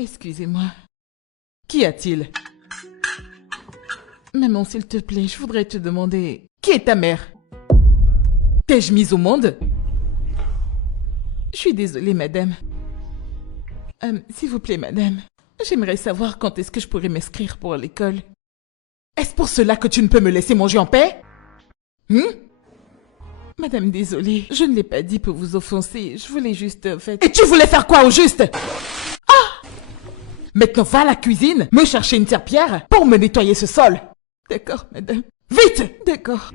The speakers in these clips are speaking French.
Excusez-moi. Qu'y a-t-il? Maman, s'il te plaît, je voudrais te demander... Qui est ta mère? T'ai-je mise au monde? Je suis désolée, madame. S'il vous plaît, madame. J'aimerais savoir quand est-ce que je pourrais m'inscrire pour l'école. Est-ce pour cela que tu ne peux me laisser manger en paix? Madame, désolée, je ne l'ai pas dit pour vous offenser. Je voulais juste, en fait... Et tu voulais faire quoi au juste? Ah! Maintenant, va à la cuisine, me chercher une serpillière pour me nettoyer ce sol. D'accord, madame. Vite! D'accord.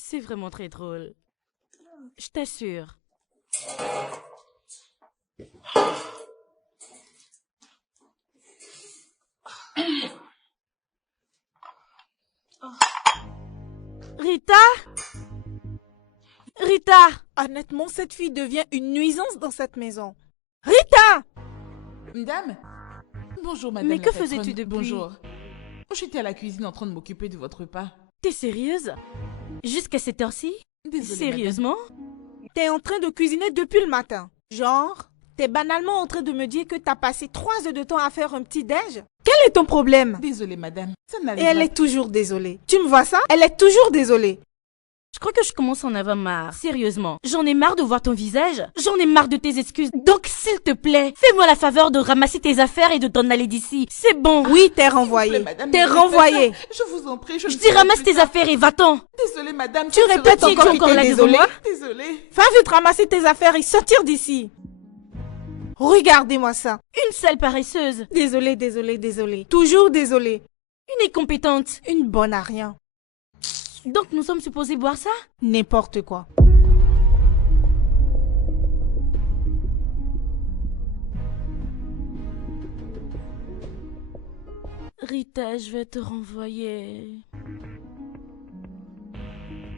C'est vraiment très drôle. Je t'assure. Rita? Rita! Honnêtement, cette fille devient une nuisance dans cette maison. Rita! Madame? Bonjour, madame. Mais que faisais-tu depuis? Bonjour. J'étais à la cuisine en train de m'occuper de votre repas. T'es sérieuse? Jusqu'à cette heure-ci? Désolée, Sérieusement? T'es en train de cuisiner depuis le matin. Genre, t'es banalement en train de me dire que t'as passé 3 heures de temps à faire un petit déj? Quel est ton problème? Désolée, madame. Ça Et n'arrivera elle est toujours désolée. Tu me vois ça? Elle est toujours désolée. Je crois que je commence à en avoir marre. Sérieusement. J'en ai marre de voir ton visage. J'en ai marre de tes excuses. Donc, s'il te plaît, fais-moi la faveur de ramasser tes affaires et de t'en aller d'ici. C'est bon. Oui, t'es renvoyée. madame, T'es ne renvoyée. faites pas ça. Je vous en prie, Je dis ramasse tes affaires et va-t'en. Désolée, madame. Tu répètes Petit, encore tu es que encore t'es là devant désolée. moi? Désolée. Va vite ramasser tes affaires et sortir d'ici. Regardez-moi ça. Une sale paresseuse. Désolée, désolée, désolée. Toujours désolée. Une incompétente. Une bonne à rien. Donc, nous sommes supposés boire ça? N'importe quoi. Rita, je vais te renvoyer.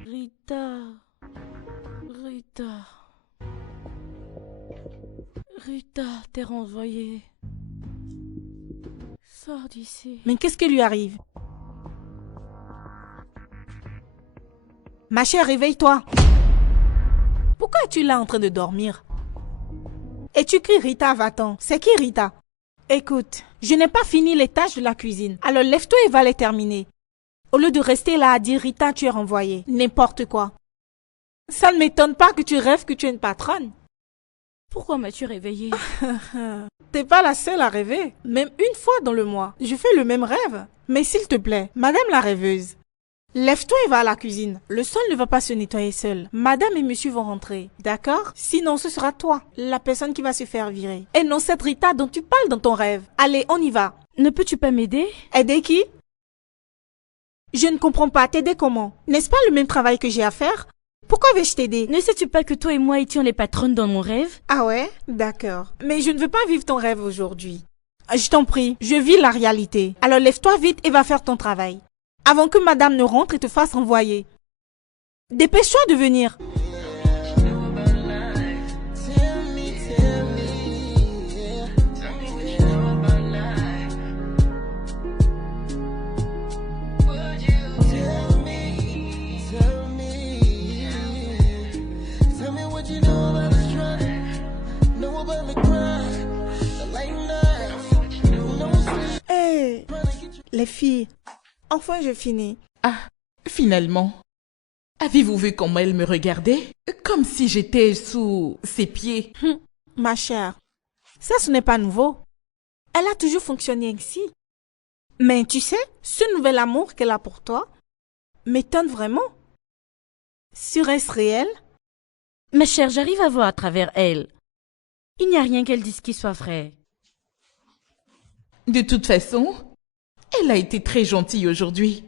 Rita. Rita. Rita, t'es renvoyée. Sors d'ici. Mais qu'est-ce qui lui arrive? Ma chère, réveille-toi. Pourquoi es-tu là en train de dormir? Et tu cries Rita, va-t'en. C'est qui Rita? Écoute, je n'ai pas fini les tâches de la cuisine. Alors lève-toi et va les terminer. Au lieu de rester là à dire Rita, tu es renvoyée. N'importe quoi. Ça ne m'étonne pas que tu rêves que tu es une patronne. Pourquoi m'as-tu réveillée? T'es pas la seule à rêver. Même une fois dans le mois, je fais le même rêve. Mais s'il te plaît, madame la rêveuse, lève-toi et va à la cuisine. Le sol ne va pas se nettoyer seul. Madame et monsieur vont rentrer, d'accord? Sinon, ce sera toi, la personne qui va se faire virer. Et non cette Rita dont tu parles dans ton rêve. Allez, on y va. Ne peux-tu pas m'aider? Aider qui? Je ne comprends pas. T'aider comment? N'est-ce pas le même travail que j'ai à faire? Pourquoi vais-je t'aider? Ne sais-tu pas que toi et moi étions les patronnes dans mon rêve? Ah ouais? D'accord. Mais je ne veux pas vivre ton rêve aujourd'hui. Je t'en prie, je vis la réalité. Alors lève-toi vite et va faire ton travail. Avant que madame ne rentre et te fasse renvoyer. Dépêche-toi de venir. Hey, les filles, enfin je finis. Ah, finalement. Avez-vous vu comment elle me regardait? Comme si j'étais sous ses pieds. Ma chère, ça ce n'est pas nouveau. Elle a toujours fonctionné ainsi. Mais tu sais, ce nouvel amour qu'elle a pour toi m'étonne vraiment. Serait-ce réel? Ma chère, j'arrive à voir à travers elle. Il n'y a rien qu'elle dise qui soit vrai. De toute façon, elle a été très gentille aujourd'hui.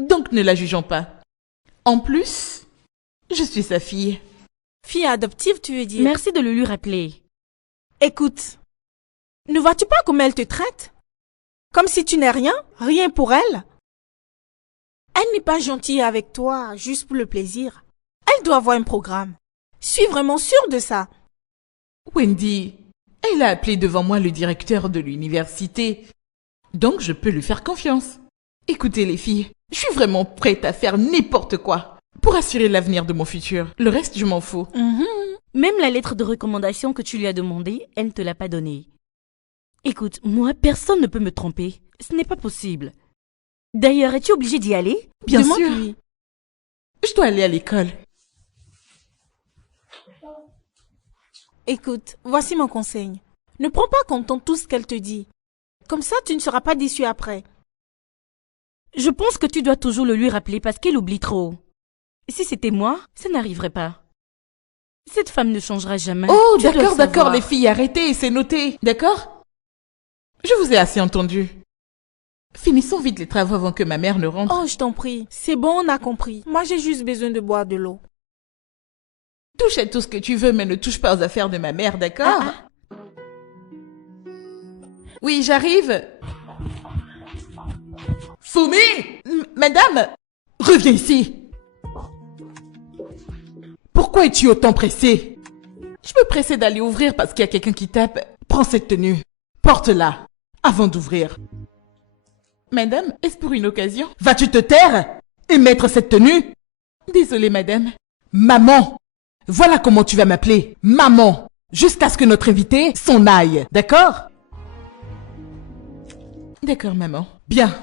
Donc ne la jugeons pas. En plus, je suis sa fille. Fille adoptive, tu veux dire? Merci de le lui rappeler. Écoute, ne vois-tu pas comment elle te traite? Comme si tu n'es rien, rien pour elle. Elle n'est pas gentille avec toi, juste pour le plaisir. Elle doit avoir un programme. Je suis vraiment sûre de ça. Wendy, elle a appelé devant moi le directeur de l'université. Donc je peux lui faire confiance. Écoutez les filles, je suis vraiment prête à faire n'importe quoi pour assurer l'avenir de mon futur. Le reste, je m'en fous. Même la lettre de recommandation que tu lui as demandée, elle ne te l'a pas donnée. Écoute, moi, personne ne peut me tromper. Ce n'est pas possible. D'ailleurs, es-tu obligée d'y aller? Bien sûr. Demande-lui. Je dois aller à l'école. Écoute, voici mon conseil. Ne prends pas comme ton tout ce qu'elle te dit. Comme ça, tu ne seras pas déçu après. Je pense que tu dois toujours le lui rappeler parce qu'elle oublie trop. Si c'était moi, ça n'arriverait pas. Cette femme ne changera jamais. Oh, Tu dois le d'accord, savoir. les filles, arrêtez, c'est noté, d'accord? Je vous ai assez entendu. Finissons vite les travaux avant que ma mère ne rentre. Oh, je t'en prie. C'est bon, on a compris. Moi, j'ai juste besoin de boire de l'eau. Touche à tout ce que tu veux, mais ne touche pas aux affaires de ma mère, d'accord? Oui, j'arrive. Fumi! Madame! Reviens ici! Pourquoi es-tu autant pressée? Je me pressais d'aller ouvrir parce qu'il y a quelqu'un qui tape. Prends cette tenue. Porte-la. Avant d'ouvrir. Madame, est-ce pour une occasion? Vas-tu te taire et mettre cette tenue? Désolée, madame. Maman! Voilà comment tu vas m'appeler. Maman! Jusqu'à ce que notre invité s'en aille. D'accord? D'accord, maman. Bien.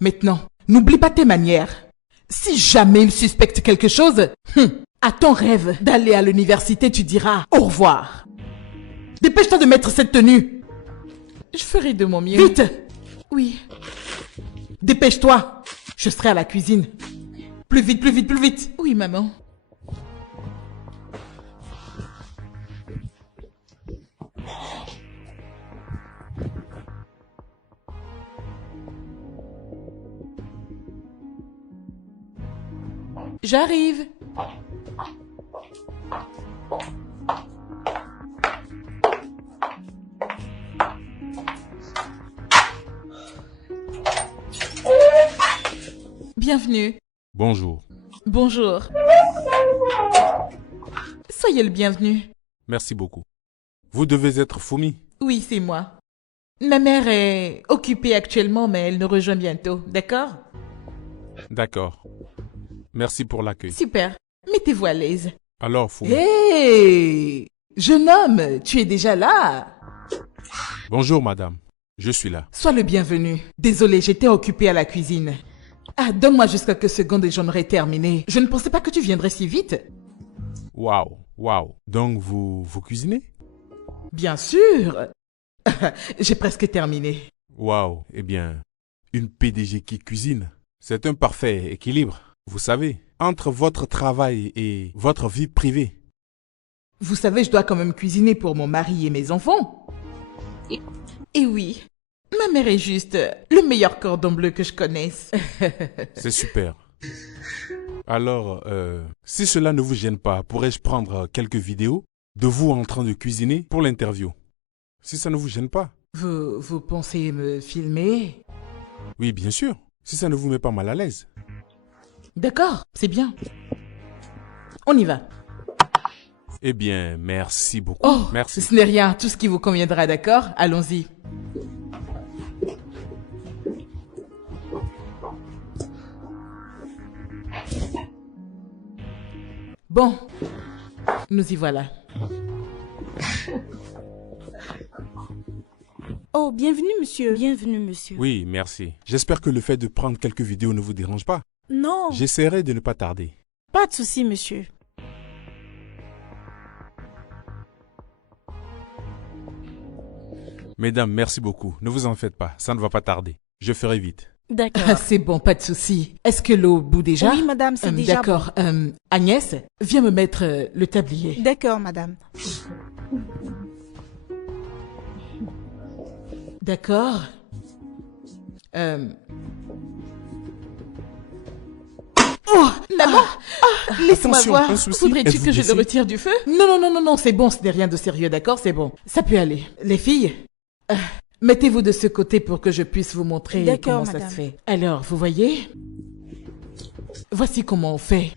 Maintenant, n'oublie pas tes manières. Si jamais il suspecte quelque chose, à ton rêve d'aller à l'université, tu diras au revoir. Dépêche-toi de mettre cette tenue. Je ferai de mon mieux. Vite! Oui. Dépêche-toi. Je serai à la cuisine. Plus vite, plus vite, plus vite. Oui, maman. J'arrive. Bienvenue. Bonjour. Bonjour. Soyez le bienvenu. Merci beaucoup. Vous devez être Fumi. Oui, c'est moi. Ma mère est occupée actuellement, mais elle nous rejoint bientôt, d'accord? D'accord. Merci pour l'accueil. Super. Mettez-vous à l'aise. Alors, Fumi. Hé! Jeune homme, tu es déjà là? Bonjour, madame. Je suis là. Sois le bienvenu. Désolé, j'étais occupée à la cuisine. Ah, donne-moi juste quelques secondes et j'en aurai terminé. Je ne pensais pas que tu viendrais si vite. Waouh, waouh. Donc, vous cuisinez? Bien sûr. J'ai presque terminé. Waouh. Eh bien, une PDG qui cuisine, c'est un parfait équilibre. Vous savez, entre votre travail et votre vie privée. Vous savez, je dois quand même cuisiner pour mon mari et mes enfants. Et oui, ma mère est juste le meilleur cordon bleu que je connaisse. C'est super. Alors, si cela ne vous gêne pas, pourrais-je prendre quelques vidéos de vous en train de cuisiner pour l'interview? Si ça ne vous gêne pas. Vous pensez me filmer? Oui, bien sûr. Si ça ne vous met pas mal à l'aise. D'accord, c'est bien. On y va. Eh bien, merci beaucoup. Oh, merci. Ce n'est rien, tout ce qui vous conviendra, d'accord? Allons-y. Bon, nous y voilà. Oh, bienvenue, monsieur. Bienvenue, monsieur. Oui, merci. J'espère que le fait de prendre quelques vidéos ne vous dérange pas. Non, J'essaierai de ne pas tarder. pas de souci, monsieur. Mesdames, merci beaucoup. Ne vous en faites pas, ça ne va pas tarder. Je ferai vite. D'accord. Ah, c'est bon, pas de souci. Est-ce que l'eau bout déjà? Oui, madame, c'est déjà D'accord. Agnès, viens me mettre le tablier. D'accord, madame. D'accord. Oh, maman! Laisse-moi Attention, voir. un souci? Voudrais-tu Êtes-vous que je le blessée? retire du feu? Non, non, non, non, non, c'est bon, ce n'est rien de sérieux, d'accord? C'est bon. Ça peut aller. Les filles, mettez-vous de ce côté pour que je puisse vous montrer D'accord, comment ça madame. se fait. Alors, vous voyez? Voici comment on fait.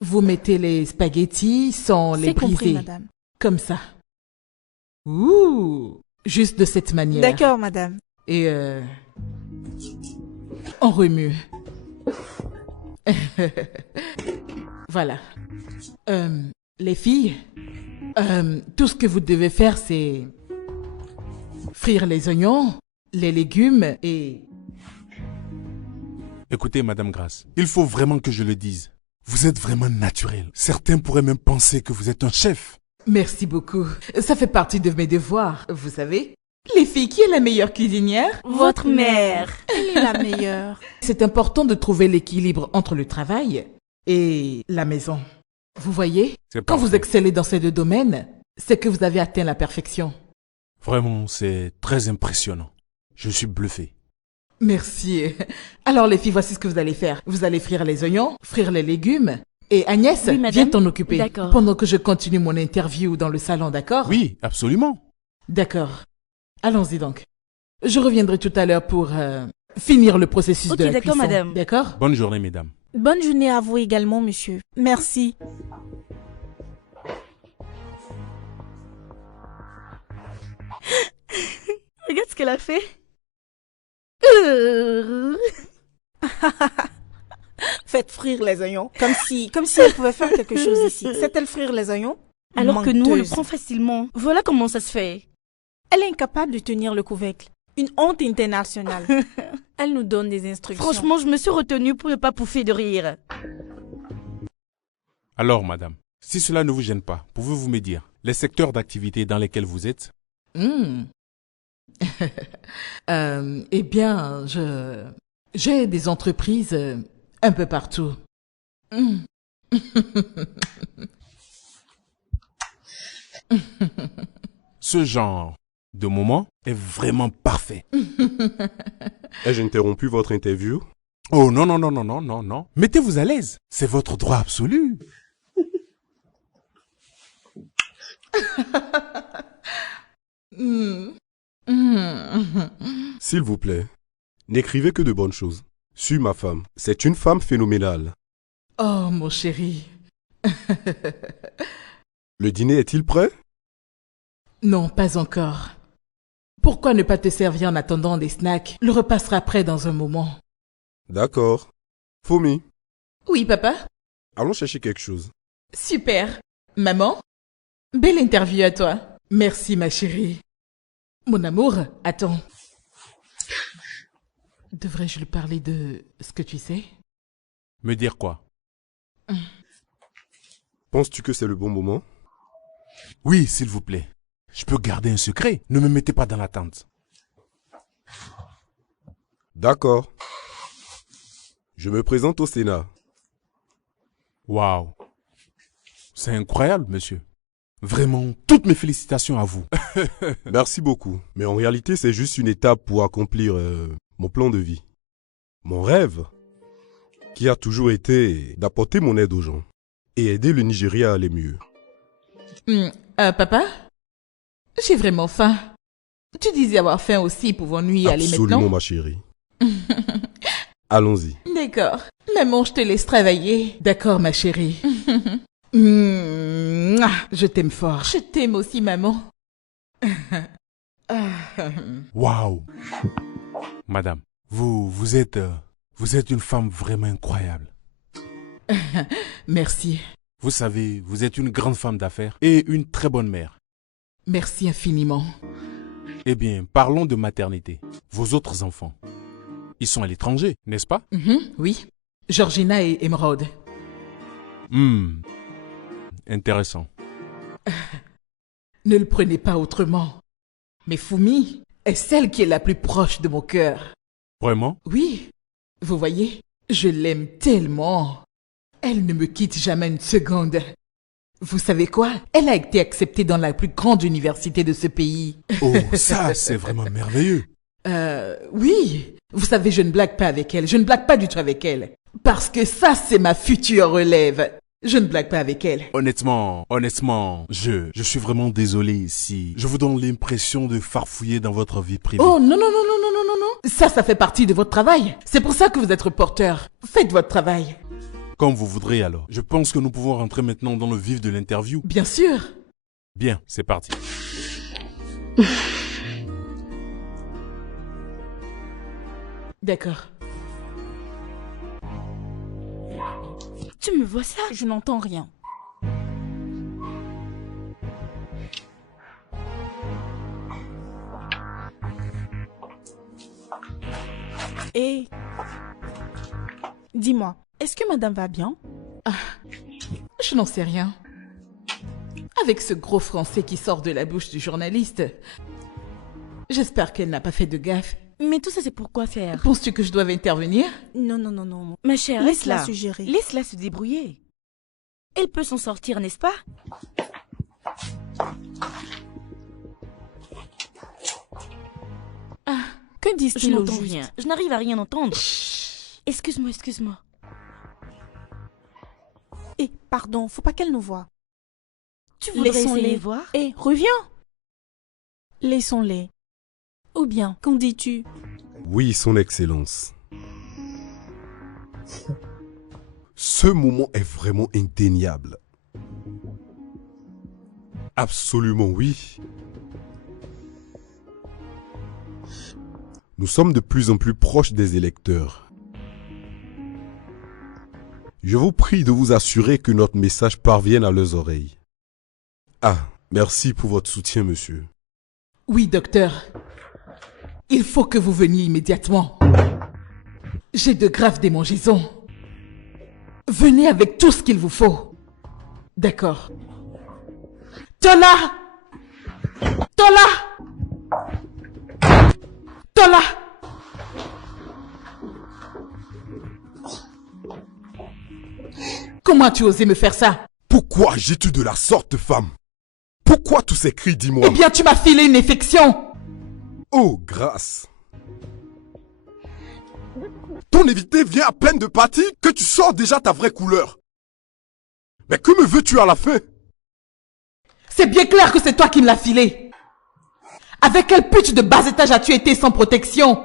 Vous mettez les spaghettis sans les C'est compris, briser. madame. Comme ça. Ouh! Juste de cette manière. D'accord, madame. Et on remue. Voilà. Les filles, tout ce que vous devez faire, c'est frire les oignons, les légumes et... Écoutez, Madame Grace, il faut vraiment que je le dise. Vous êtes vraiment naturel. Certains pourraient même penser que vous êtes un chef. Merci beaucoup. Ça fait partie de mes devoirs, vous savez. Les filles, qui est la meilleure cuisinière? Votre mère. Elle est la meilleure. C'est important de trouver l'équilibre entre le travail et la maison. Vous voyez, C'est quand vous parfait. excellez dans ces deux domaines, c'est que vous avez atteint la perfection. Vraiment, c'est très impressionnant. Je suis bluffé. Merci. Alors les filles, voici ce que vous allez faire. Vous allez frire les oignons, frire les légumes. Et Agnès, Oui, madame. viens t'en occuper. D'accord. Pendant que je continue mon interview dans le salon, d'accord? Oui, absolument. D'accord. Allons-y donc. Je reviendrai tout à l'heure pour finir le processus Ok, de la d'accord, cuisson. madame. D'accord? Bonne journée, mesdames. Bonne journée à vous également, monsieur. Merci. Regarde ce qu'elle a fait. Faites frire les oignons. Comme si elle pouvait faire quelque chose ici. Sait-elle frire les oignons? Alors que nous, on le Menteuse. prend facilement. Voilà comment ça se fait. Elle est incapable de tenir le couvercle. Une honte internationale. Elle nous donne des instructions. Franchement, je me suis retenue pour ne pas pouffer de rire. Alors, madame, si cela ne vous gêne pas, pouvez-vous me dire les secteurs d'activité dans lesquels vous êtes? Hmm. Eh bien, j'ai des entreprises un peu partout. Hmm. Ce genre de moment est vraiment parfait. Ai-je interrompu votre interview? Oh non, non, non, non, non, non, non. Mettez-vous à l'aise. C'est votre droit absolu. Hmm. Hmm. S'il vous plaît, n'écrivez que de bonnes choses. Suis ma femme. C'est une femme phénoménale. Oh, mon chéri. Le dîner est-il prêt? Non, pas encore. Pourquoi ne pas te servir en attendant des snacks? Le repas sera prêt dans un moment. D'accord. Fomi, Oui, papa? allons chercher quelque chose. Super. Maman? Belle interview à toi. Merci, ma chérie. Mon amour, attends. Devrais-je lui parler de ce que tu sais? Me dire quoi? Penses-tu que c'est le bon moment? Oui, s'il vous plaît. Je peux garder un secret. Ne me mettez pas dans l'attente. D'accord. Je me présente au Sénat. Waouh. C'est incroyable, monsieur. Vraiment, toutes mes félicitations à vous. Merci beaucoup. Mais en réalité, c'est juste une étape pour accomplir mon plan de vie. Mon rêve, qui a toujours été d'apporter mon aide aux gens et aider le Nigeria à aller mieux. Papa? J'ai vraiment faim. Tu disais avoir faim aussi, pouvons-nous y aller Absolument, maintenant? ma chérie. Allons-y. D'accord. Maman, je te laisse travailler. D'accord, ma chérie. Mouah, je t'aime fort. Je t'aime aussi, maman. Waouh. Madame, vous êtes une femme vraiment incroyable. Merci. Vous savez, vous êtes une grande femme d'affaires et une très bonne mère. Merci infiniment. Eh bien, parlons de maternité. Vos autres enfants, ils sont à l'étranger, n'est-ce pas? Oui. Georgina et Emeraude. Intéressant. Ne le prenez pas autrement. Mais Fumi est celle qui est la plus proche de mon cœur. Vraiment? Oui. Vous voyez, je l'aime tellement. Elle ne me quitte jamais une seconde. Vous savez quoi? Elle a été acceptée dans la plus grande université de ce pays. Oh, ça, c'est vraiment merveilleux. Oui. Vous savez, je ne blague pas avec elle. Je ne blague pas du tout avec elle. Parce que ça, c'est ma future relève. Je ne blague pas avec elle. Honnêtement, je suis vraiment désolé si je vous donne l'impression de farfouiller dans votre vie privée. Oh non, non, non, non, non, non, non, non. Ça fait partie de votre travail. C'est pour ça que vous êtes reporter. Faites votre travail. Comme vous voudrez alors. Je pense que nous pouvons rentrer maintenant dans le vif de l'interview. Bien sûr. Bien, c'est parti. D'accord. Tu me vois ça? Je n'entends rien. Et dis-moi, est-ce que madame va bien? Je n'en sais rien. Avec ce gros français qui sort de la bouche du journaliste, j'espère qu'elle n'a pas fait de gaffe. Mais tout ça, c'est pour quoi faire? Penses-tu que je dois intervenir? Non, non, non, non. Ma chère, Laisse-la laisse-la se gérer. Laisse-la se débrouiller. Elle peut s'en sortir, n'est-ce pas? Que Je disent-ils au n'entends juste? rien. Je n'arrive à rien entendre. Excuse-moi, excuse-moi. Eh, pardon, faut pas qu'elle nous voie. Tu voudrais Laissons-les. essayer voir? Eh, reviens. Laissons-les. Ou bien, qu'en dis-tu? Oui, son excellence. Ce moment est vraiment indéniable. Absolument oui. Nous sommes de plus en plus proches des électeurs. Je vous prie de vous assurer que notre message parvienne à leurs oreilles. Ah, merci pour votre soutien, monsieur. Oui, docteur. Il faut que vous veniez immédiatement. J'ai de graves démangeaisons. Venez avec tout ce qu'il vous faut. D'accord. Tola! Tola! Tola! Comment as-tu osé me faire ça? Pourquoi agis-tu de la sorte, femme? Pourquoi tous ces cris, dis-moi? Eh bien, tu m'as filé une infection! Oh, grâce. Ton évité vient à peine de partir que tu sors déjà ta vraie couleur. Mais que me veux-tu à la fin? C'est bien clair que c'est toi qui me l'as filé. Avec quel pute de bas étage as-tu été sans protection?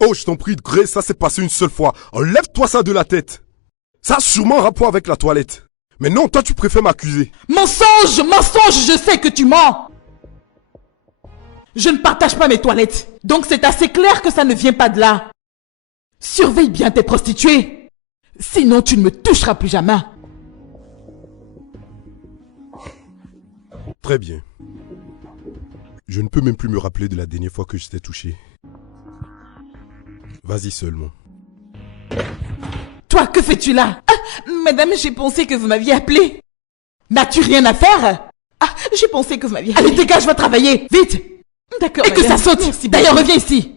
Oh, je t'en prie, Grey, ça s'est passé une seule fois. Enlève-toi ça de la tête. Ça a sûrement un rapport avec la toilette. Mais non, toi tu préfères m'accuser. Mensonge! Mensonge! Je sais que tu mens! Je ne partage pas mes toilettes. Donc c'est assez clair que ça ne vient pas de là. Surveille bien tes prostituées. Sinon tu ne me toucheras plus jamais. Très bien. Je ne peux même plus me rappeler de la dernière fois que je t'ai touché. Vas-y seulement. Toi, que fais-tu là? Ah, madame, j'ai pensé que vous m'aviez appelé. N'as-tu rien à faire? Ah, j'ai pensé que vous m'aviez appelé. Allez, dégage, va travailler. Vite. D'accord, et que ça saute. D'ailleurs, reviens ici.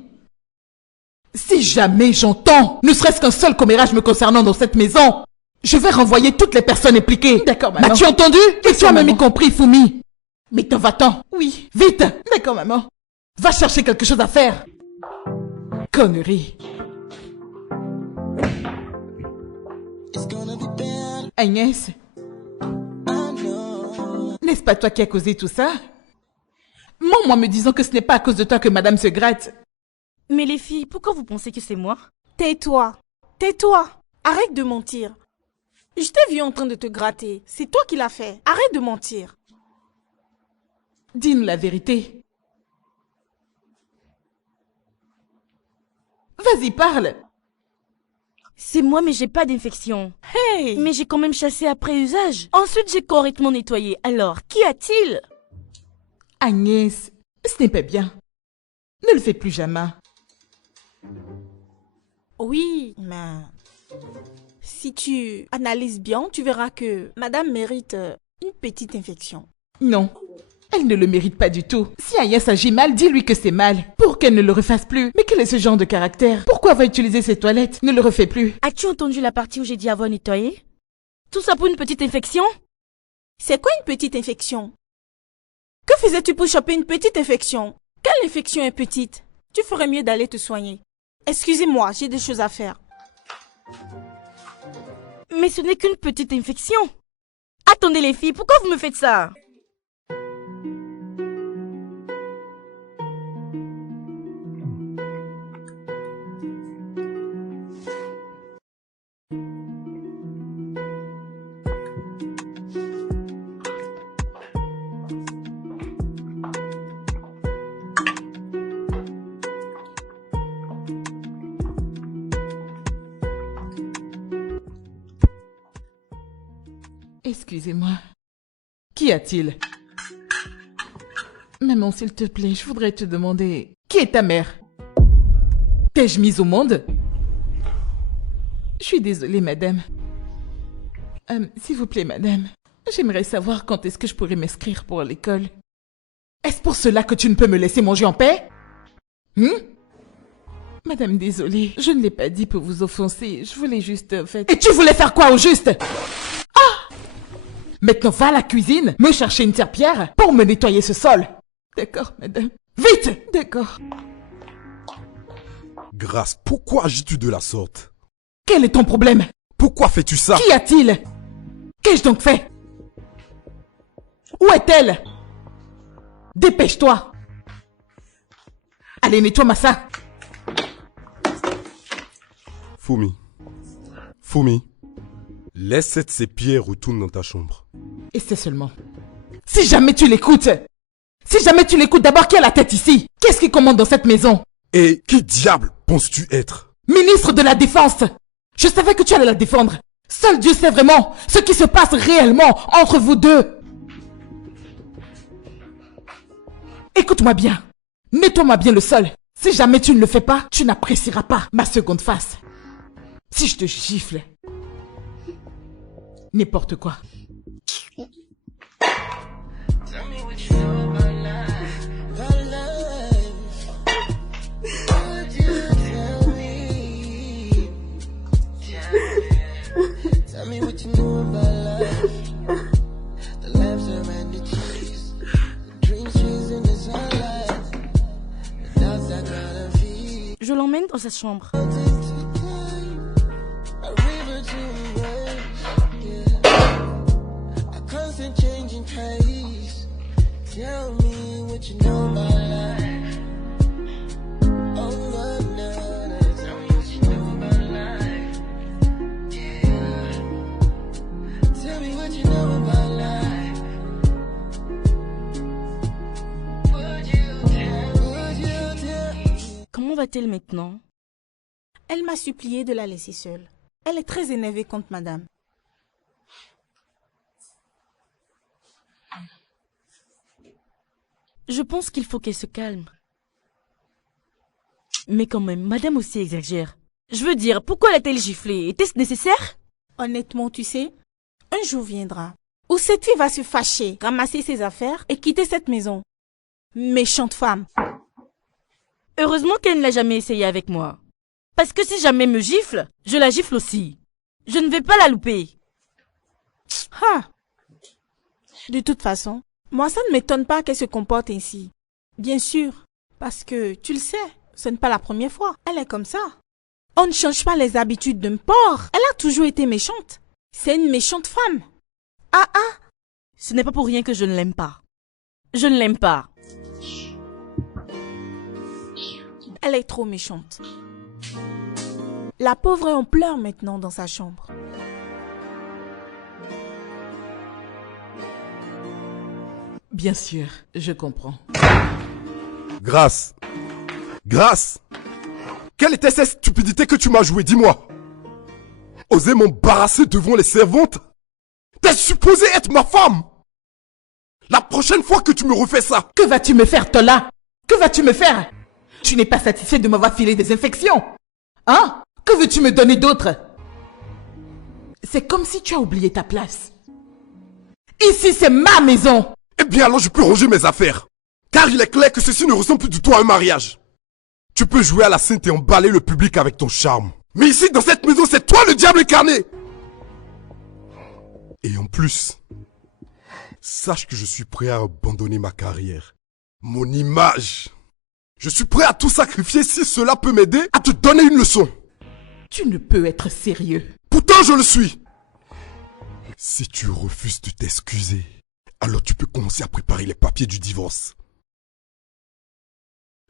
Si jamais j'entends, ne serait-ce qu'un seul commérage me concernant dans cette maison, je vais renvoyer toutes les personnes impliquées. D'accord, maman. M'as-tu entendu? Et toi même y compris, Fumi. Mais t'en va-t'en. Oui. Vite. D'accord, maman. Va chercher quelque chose à faire. Connerie. Agnès, n'est-ce pas toi qui as causé tout ça? Moi me disant que ce n'est pas à cause de toi que madame se gratte. Mais les filles, pourquoi vous pensez que c'est moi? Tais-toi. Tais-toi. Arrête de mentir. Je t'ai vu en train de te gratter. C'est toi qui l'as fait. Arrête de mentir. Dis-nous la vérité. Vas-y, parle. C'est moi, mais j'ai pas d'infection. Hey! Mais j'ai quand même chassé après usage. Ensuite, j'ai correctement nettoyé. Alors, qu'y a-t-il? Agnès, ce n'est pas bien. Ne le fais plus jamais. Oui, mais si tu analyses bien, tu verras que madame mérite une petite infection. Non, elle ne le mérite pas du tout. Si Agnès agit mal, dis-lui que c'est mal. Pour qu'elle ne le refasse plus. Mais quel est ce genre de caractère? Pourquoi va utiliser ses toilettes? Ne le refais plus. As-tu entendu la partie où j'ai dit avoir nettoyé? Tout ça pour une petite infection? C'est quoi une petite infection? Que faisais-tu pour choper une petite infection? Quelle infection est petite? Tu ferais mieux d'aller te soigner. Excusez-moi, j'ai des choses à faire. Mais ce n'est qu'une petite infection. Attendez les filles, pourquoi vous me faites ça? Excusez-moi. Qu'y a-t-il? Maman, s'il te plaît, je voudrais te demander... Qui est ta mère? T'ai-je mise au monde? Je suis désolée, madame. S'il vous plaît, madame. J'aimerais savoir quand est-ce que je pourrais m'inscrire pour l'école. Est-ce pour cela que tu ne peux me laisser manger en paix? Madame, désolée. Je ne l'ai pas dit pour vous offenser. Je voulais juste, en fait... Et tu voulais faire quoi au juste? Maintenant, va à la cuisine, me chercher une serpillière pour me nettoyer ce sol. D'accord, madame. Vite! D'accord. Grâce, pourquoi agis-tu de la sorte? Quel est ton problème? Pourquoi fais-tu ça? Qu'y a-t-il? Qu'ai-je donc fait? Où est-elle? Dépêche-toi. Allez, nettoie ça. Fumi, laisse cette serpillière, retourne dans ta chambre. Et c'est seulement. Si jamais tu l'écoutes d'abord, qui a la tête ici? Qu'est-ce qui commande dans cette maison? Et qui diable penses-tu être? Ministre de la Défense. Je savais que tu allais la défendre. Seul Dieu sait vraiment ce qui se passe réellement entre vous deux. Écoute-moi bien. Nettoie-moi bien le sol. Si jamais tu ne le fais pas, tu n'apprécieras pas ma seconde face. Si je te gifle. N'importe quoi. Je l'emmène dans sa chambre. Comment va-t-elle maintenant? Elle m'a supplié de la laisser seule. Elle est très énervée contre madame. Je pense qu'il faut qu'elle se calme. Mais quand même, madame aussi exagère. Je veux dire, pourquoi l'a-t-elle giflée? Était-ce nécessaire? Honnêtement, tu sais, un jour viendra où cette fille va se fâcher, ramasser ses affaires et quitter cette maison. Méchante femme. Heureusement qu'elle ne l'a jamais essayé avec moi. Parce que si jamais elle me gifle, je la gifle aussi. Je ne vais pas la louper. Ah. De toute façon, moi ça ne m'étonne pas qu'elle se comporte ainsi. Bien sûr, parce que, tu le sais, ce n'est pas la première fois. Elle est comme ça. On ne change pas les habitudes d'un porc. Elle a toujours été méchante. C'est une méchante femme. Ah ah. Ce n'est pas pour rien que je ne l'aime pas. Je ne l'aime pas. Elle est trop méchante. La pauvre est en pleurs maintenant dans sa chambre. Bien sûr, je comprends. Grâce, quelle était cette stupidité que tu m'as jouée, dis-moi? Oser m'embarrasser devant les servantes? T'es supposée être ma femme! La prochaine fois que tu me refais ça... Que vas-tu me faire, Tola? Que vas-tu me faire? Tu n'es pas satisfait de m'avoir filé des infections? Hein? Que veux-tu me donner d'autre? C'est comme si tu as oublié ta place. Ici, c'est ma maison! Eh bien alors je peux ranger mes affaires. Car il est clair que ceci ne ressemble plus du tout à un mariage. Tu peux jouer à la sainte et emballer le public avec ton charme. Mais ici, dans cette maison, c'est toi le diable incarné! Et en plus, sache que je suis prêt à abandonner ma carrière, mon image. Je suis prêt à tout sacrifier si cela peut m'aider à te donner une leçon. Tu ne peux être sérieux. Pourtant je le suis. Si tu refuses de t'excuser, alors tu peux commencer à préparer les papiers du divorce.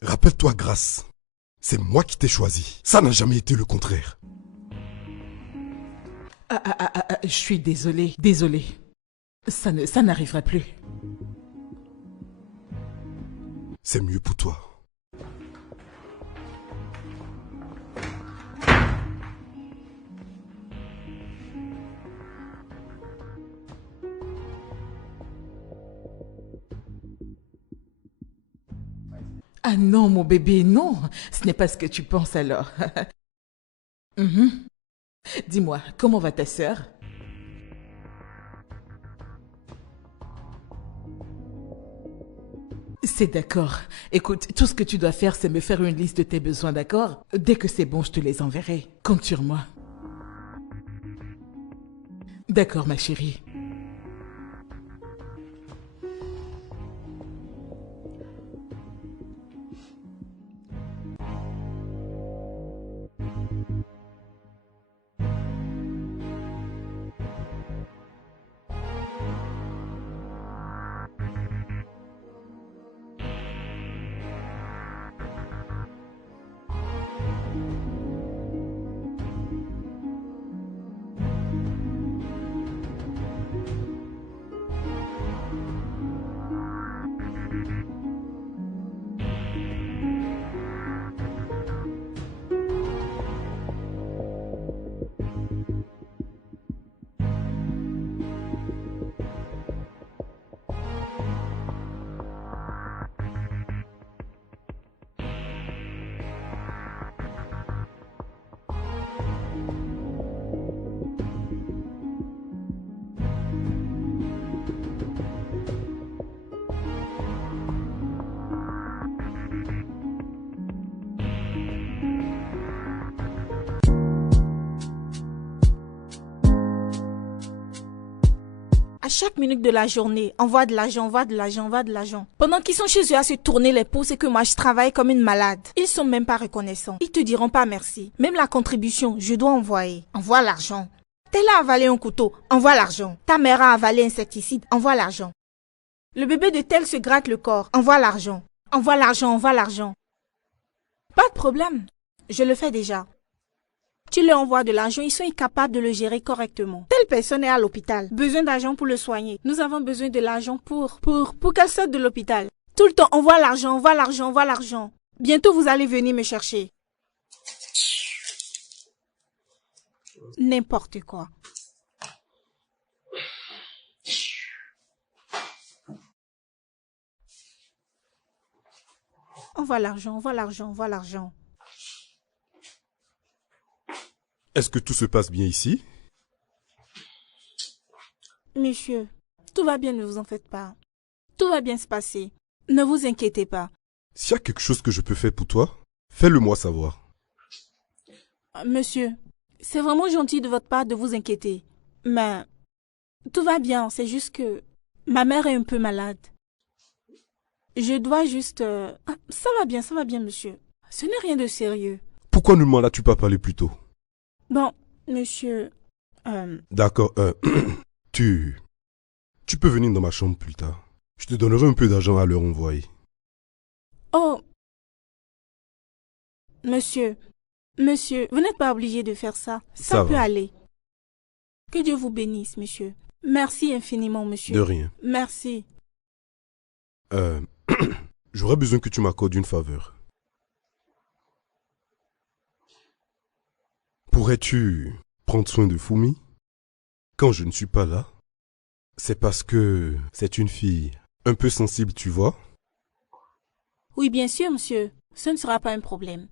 Rappelle-toi, Grâce, c'est moi qui t'ai choisi. Ça n'a jamais été le contraire. Je suis désolée. Ça n'arrivera plus. C'est mieux pour toi. Ah non, mon bébé, non. Ce n'est pas ce que tu penses alors. Mhm. Dis-moi, comment va ta sœur? C'est d'accord. Écoute, tout ce que tu dois faire, c'est me faire une liste de tes besoins, d'accord? Dès que c'est bon, je te les enverrai. Compte sur moi. D'accord, ma chérie. À chaque minute de la journée, envoie de l'argent, envoie de l'argent, envoie de l'argent. Pendant qu'ils sont chez eux à se tourner les pouces et que moi je travaille comme une malade. Ils sont même pas reconnaissants. Ils te diront pas merci. Même la contribution, je dois envoyer. Envoie l'argent. Tel a avalé un couteau, envoie l'argent. Ta mère a avalé un insecticide, envoie l'argent. Le bébé de tel se gratte le corps, envoie l'argent. Envoie l'argent, envoie l'argent. Pas de problème, je le fais déjà. Tu leur envoies de l'argent, ils sont incapables de le gérer correctement. Telle personne est à l'hôpital, besoin d'argent pour le soigner. Nous avons besoin de l'argent pour qu'elle sorte de l'hôpital. Tout le temps, envoie l'argent, envoie l'argent, envoie l'argent. Bientôt, vous allez venir me chercher. N'importe quoi. Envoie l'argent, envoie l'argent, envoie l'argent. Est-ce que tout se passe bien ici? Monsieur, tout va bien, ne vous en faites pas. Tout va bien se passer. Ne vous inquiétez pas. S'il y a quelque chose que je peux faire pour toi, fais-le moi savoir. Monsieur, c'est vraiment gentil de votre part de vous inquiéter. Mais tout va bien, c'est juste que ma mère est un peu malade. Je dois juste... Ça va bien, monsieur. Ce n'est rien de sérieux. Pourquoi ne m'en as-tu pas parlé plus tôt? Bon, monsieur... D'accord, tu peux venir dans ma chambre plus tard. Je te donnerai un peu d'argent à leur envoyer. Oh, monsieur, vous n'êtes pas obligé de faire ça. Ça peut va. aller. Que Dieu vous bénisse, monsieur. Merci infiniment, monsieur. De rien. Merci. J'aurais besoin que tu m'accordes une faveur. Pourrais-tu prendre soin de Fumi quand je ne suis pas là? C'est parce que c'est une fille un peu sensible, tu vois? Oui, bien sûr, monsieur. Ce ne sera pas un problème.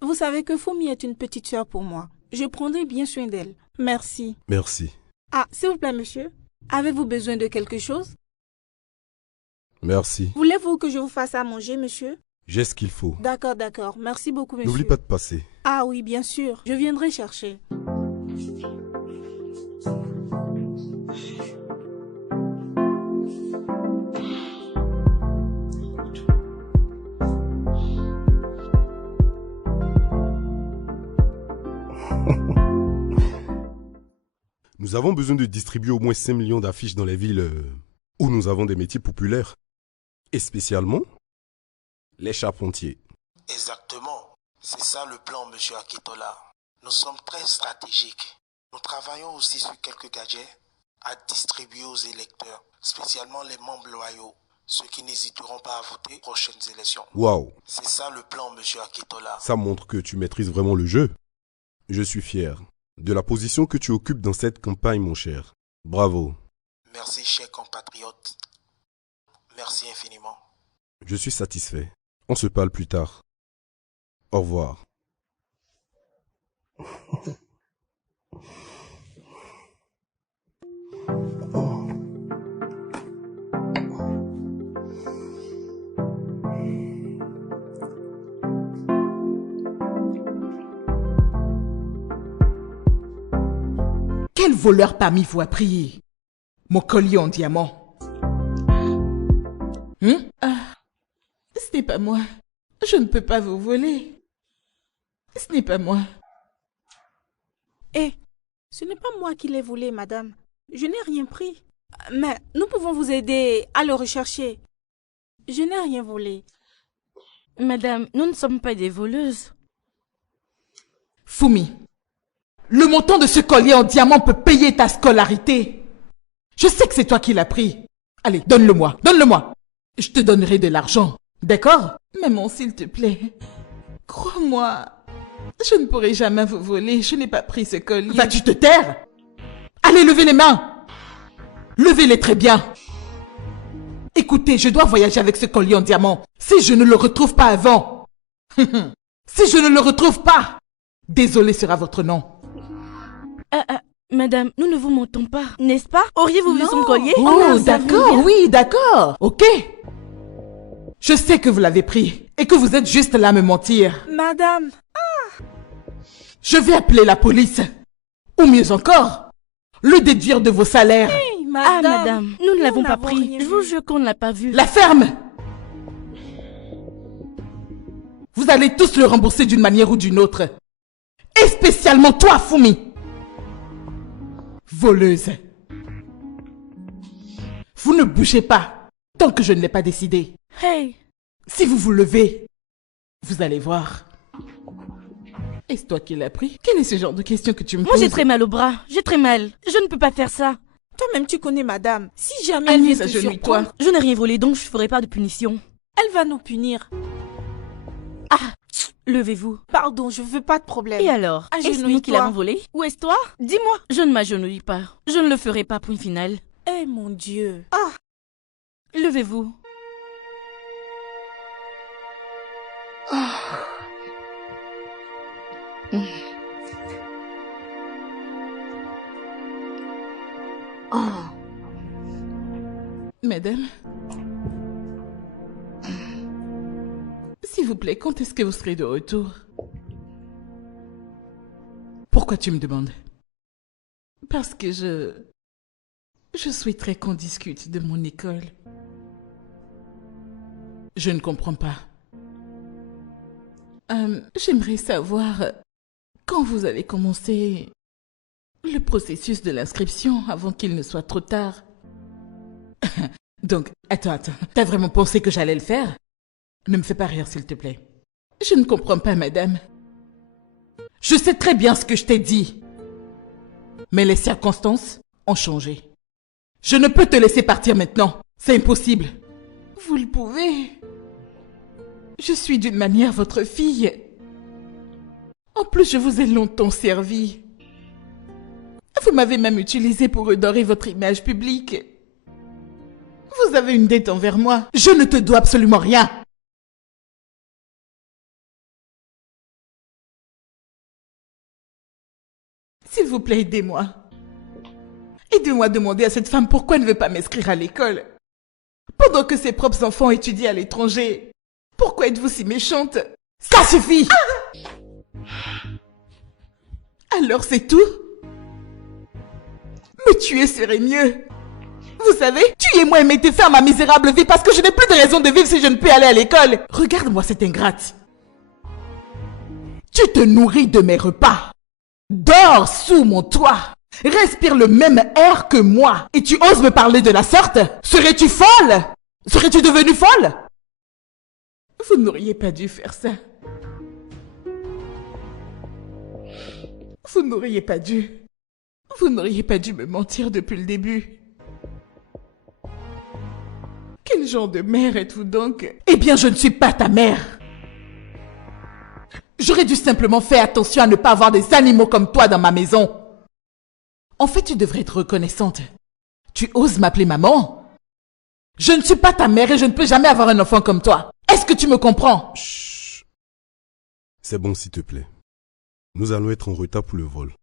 Vous savez que Fumi est une petite sœur pour moi. Je prendrai bien soin d'elle. Merci. Merci. Ah, s'il vous plaît, monsieur. Avez-vous besoin de quelque chose? Merci. Voulez-vous que je vous fasse à manger, monsieur? J'ai ce qu'il faut. D'accord, d'accord. Merci beaucoup, monsieur. N'oublie pas de passer. Ah oui, bien sûr. Je viendrai chercher. Nous avons besoin de distribuer au moins 5 millions d'affiches dans les villes où nous avons des métiers populaires. Et spécialement, les charpentiers. Exactement. C'est ça le plan, monsieur Akitola. Nous sommes très stratégiques. Nous travaillons aussi sur quelques gadgets à distribuer aux électeurs, spécialement les membres loyaux, ceux qui n'hésiteront pas à voter aux prochaines élections. Waouh! C'est ça le plan, monsieur Akitola. Ça montre que tu maîtrises vraiment le jeu. Je suis fier de la position que tu occupes dans cette campagne, mon cher. Bravo. Merci, cher compatriote. Merci infiniment. Je suis satisfait. On se parle plus tard. Au revoir. Quel voleur parmi vous a pris mon collier en diamant? Ce n'est pas moi. Je ne peux pas vous voler. Ce n'est pas moi. Eh, ce n'est pas moi qui l'ai volé, madame. Je n'ai rien pris. Mais nous pouvons vous aider à le rechercher. Je n'ai rien volé. Madame, nous ne sommes pas des voleuses. Fumi, le montant de ce collier en diamant peut payer ta scolarité. Je sais que c'est toi qui l'as pris. Allez, donne-le-moi, donne-le-moi. Je te donnerai de l'argent, d'accord? Maman, s'il te plaît, crois-moi, je ne pourrai jamais vous voler. Je n'ai pas pris ce collier. Vas-tu te taire? Allez, levez les mains. Levez-les très bien. Écoutez, je dois voyager avec ce collier en diamant. Si je ne le retrouve pas avant, si je ne le retrouve pas, désolé sera votre nom. Madame, nous ne vous mentons pas, n'est-ce pas? Auriez-vous vu son collier? Oh, d'accord, oui, d'accord. Ok. Je sais que vous l'avez pris et que vous êtes juste là à me mentir. Madame, Je vais appeler la police. Ou mieux encore, le déduire de vos salaires. hey, Ah, madame. madame, nous ne l'avons pas n'avons pris. rien Je vous vu. jure qu'on ne l'a pas vu. La ferme. Vous allez tous le rembourser d'une manière ou d'une autre. Et spécialement toi, Fumi. Voleuse. Vous ne bougez pas tant que je ne l'ai pas décidé. Hey, Si vous vous levez, vous allez voir. Est-ce toi qui l'as pris? Quel est ce genre de question que tu me moi poses? j'ai très mal au bras. J'ai très mal. Je ne peux pas faire ça. Toi-même, tu connais madame. Si jamais elle Agnès, vient te agenouille-toi. surprendre, Je n'ai rien volé, donc je ne ferai pas de punition. elle va nous punir. Levez-vous. Pardon, je veux pas de problème. Et alors? Est-ce nous qui Agenouille-toi. l'avons volé? Ou est-ce toi? Dis-moi. Je ne m'agenouille pas. Je ne le ferai pas, point final. Eh mon Dieu. Levez-vous. Madame, s'il vous plaît, quand est-ce que vous serez de retour? Pourquoi tu me demandes? Parce que je souhaiterais qu'on discute de mon école. Je ne comprends pas. J'aimerais savoir quand vous allez commencer le processus de l'inscription avant qu'il ne soit trop tard. Donc, attends. T'as vraiment pensé que j'allais le faire? Ne me fais pas rire, s'il te plaît. Je ne comprends pas, madame. Je sais très bien ce que je t'ai dit. Mais les circonstances ont changé. Je ne peux te laisser partir maintenant. C'est impossible. Vous le pouvez. Je suis d'une manière votre fille. En plus, je vous ai longtemps servi. Vous m'avez même utilisé pour redorer votre image publique. Vous avez une dette envers moi. Je ne te dois absolument rien. S'il vous plaît, aidez-moi. Aidez-moi à demander à cette femme pourquoi elle ne veut pas m'inscrire à l'école. Pendant que ses propres enfants étudient à l'étranger. Pourquoi êtes-vous si méchante? Ça suffit! Alors c'est tout? Me tuer serait mieux. Vous savez, tuez-moi et mettez fin à ma misérable vie parce que je n'ai plus de raison de vivre si je ne peux aller à l'école. Regarde-moi cette ingrate. Tu te nourris de mes repas. Dors sous mon toit. respire le même air que moi. Et tu oses me parler de la sorte? Serais-tu folle? Serais-tu devenue folle? Vous n'auriez pas dû faire ça. Vous n'auriez pas dû. Vous n'auriez pas dû me mentir depuis le début. Quel genre de mère êtes-vous donc? Eh bien, je ne suis pas ta mère. J'aurais dû simplement faire attention à ne pas avoir des animaux comme toi dans ma maison. En fait, tu devrais être reconnaissante. Tu oses m'appeler maman? Je ne suis pas ta mère et je ne peux jamais avoir un enfant comme toi. Est-ce que tu me comprends? Chut. C'est bon, s'il te plaît. Nous allons être en retard pour le vol.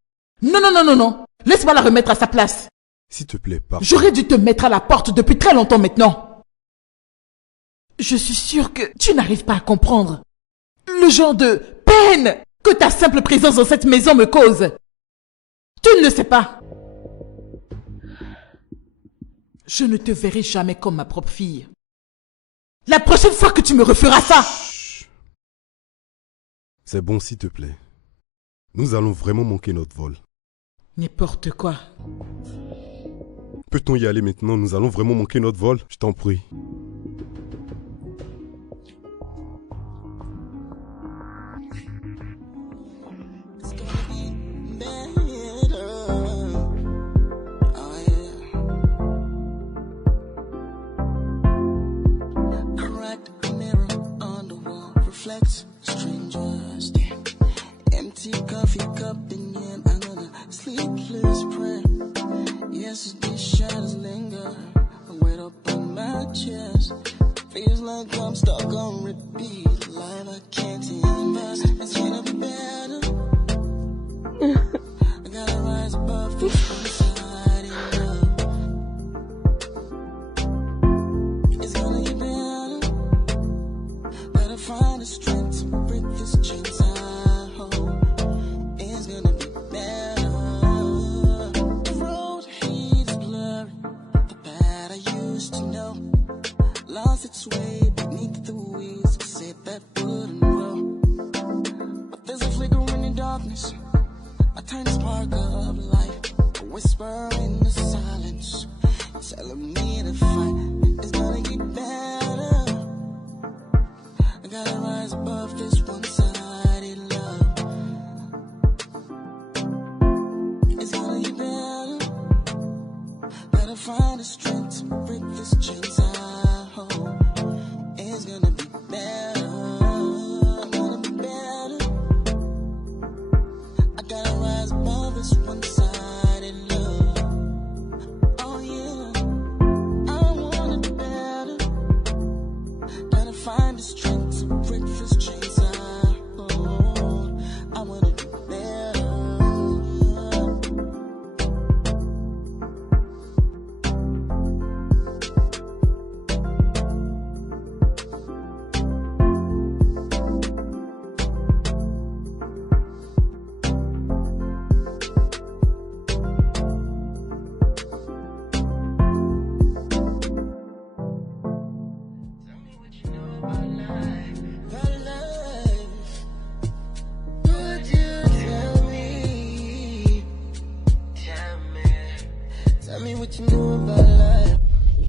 Non, non, non, non, non. Laisse-moi la remettre à sa place. S'il te plaît, pars. J'aurais dû te mettre à la porte depuis très longtemps maintenant. Je suis sûre que tu n'arrives pas à comprendre le genre de peine que ta simple présence dans cette maison me cause. Tu ne le sais pas. Je ne te verrai jamais comme ma propre fille. La prochaine fois que tu me referas ça... Chut. C'est bon, s'il te plaît. Nous allons vraiment manquer notre vol. N'importe quoi. Peut-on y aller maintenant? Nous allons vraiment manquer notre vol. Je t'en prie. Strangers, empty coffee cup in hand, another sleepless prayer. Yesterday's shadows linger, I wait up on my chest. Feels like I'm stuck on repeat, life I can't invest. It's gonna be better. I gotta rise above this anxiety love. It's gonna get better. Gotta find the strength to break this chains I hold. It's gonna be better. The road he's blurry. The bad I used to know lost its way beneath the weeds. Said that wouldn't grow, but there's a flicker in the darkness, a tiny spark of light, a whisper in the silence, telling me to fight. It's gonna get better. I gotta rise above this one-sided love. It's gonna get better. Gotta find the strength to break this chains I hold. It's gonna be better. I'm gonna be better. I gotta rise above this one-sided love. Oh yeah, I wanna be better. Gotta find the strength to break this chains I hold. I wanna do better.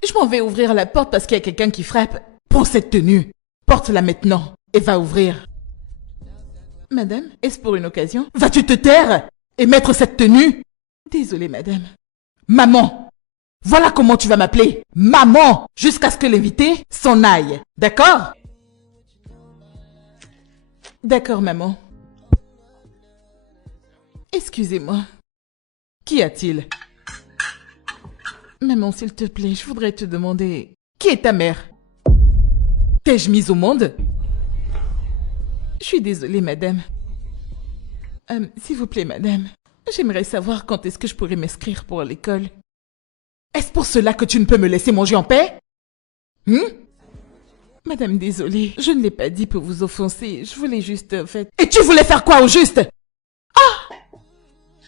Je m'en vais ouvrir la porte parce qu'il y a quelqu'un qui frappe. Prends cette tenue. Porte-la maintenant et va ouvrir. Madame, est-ce pour une occasion? Vas-tu te taire et mettre cette tenue? Désolée, madame. Maman. Voilà comment tu vas m'appeler. Maman. Jusqu'à ce que l'invité s'en aille. D'accord? D'accord, maman. Excusez-moi. Qu'y a-t-il? Maman, s'il te plaît, je voudrais te demander... Qui est ta mère? T'ai-je mise au monde? Je suis désolée, madame. S'il vous plaît, madame. J'aimerais savoir quand est-ce que je pourrais m'inscrire pour l'école. Est-ce pour cela que tu ne peux me laisser manger en paix? Madame, désolée, je ne l'ai pas dit pour vous offenser. Je voulais juste, en fait... Et tu voulais faire quoi au juste? Ah!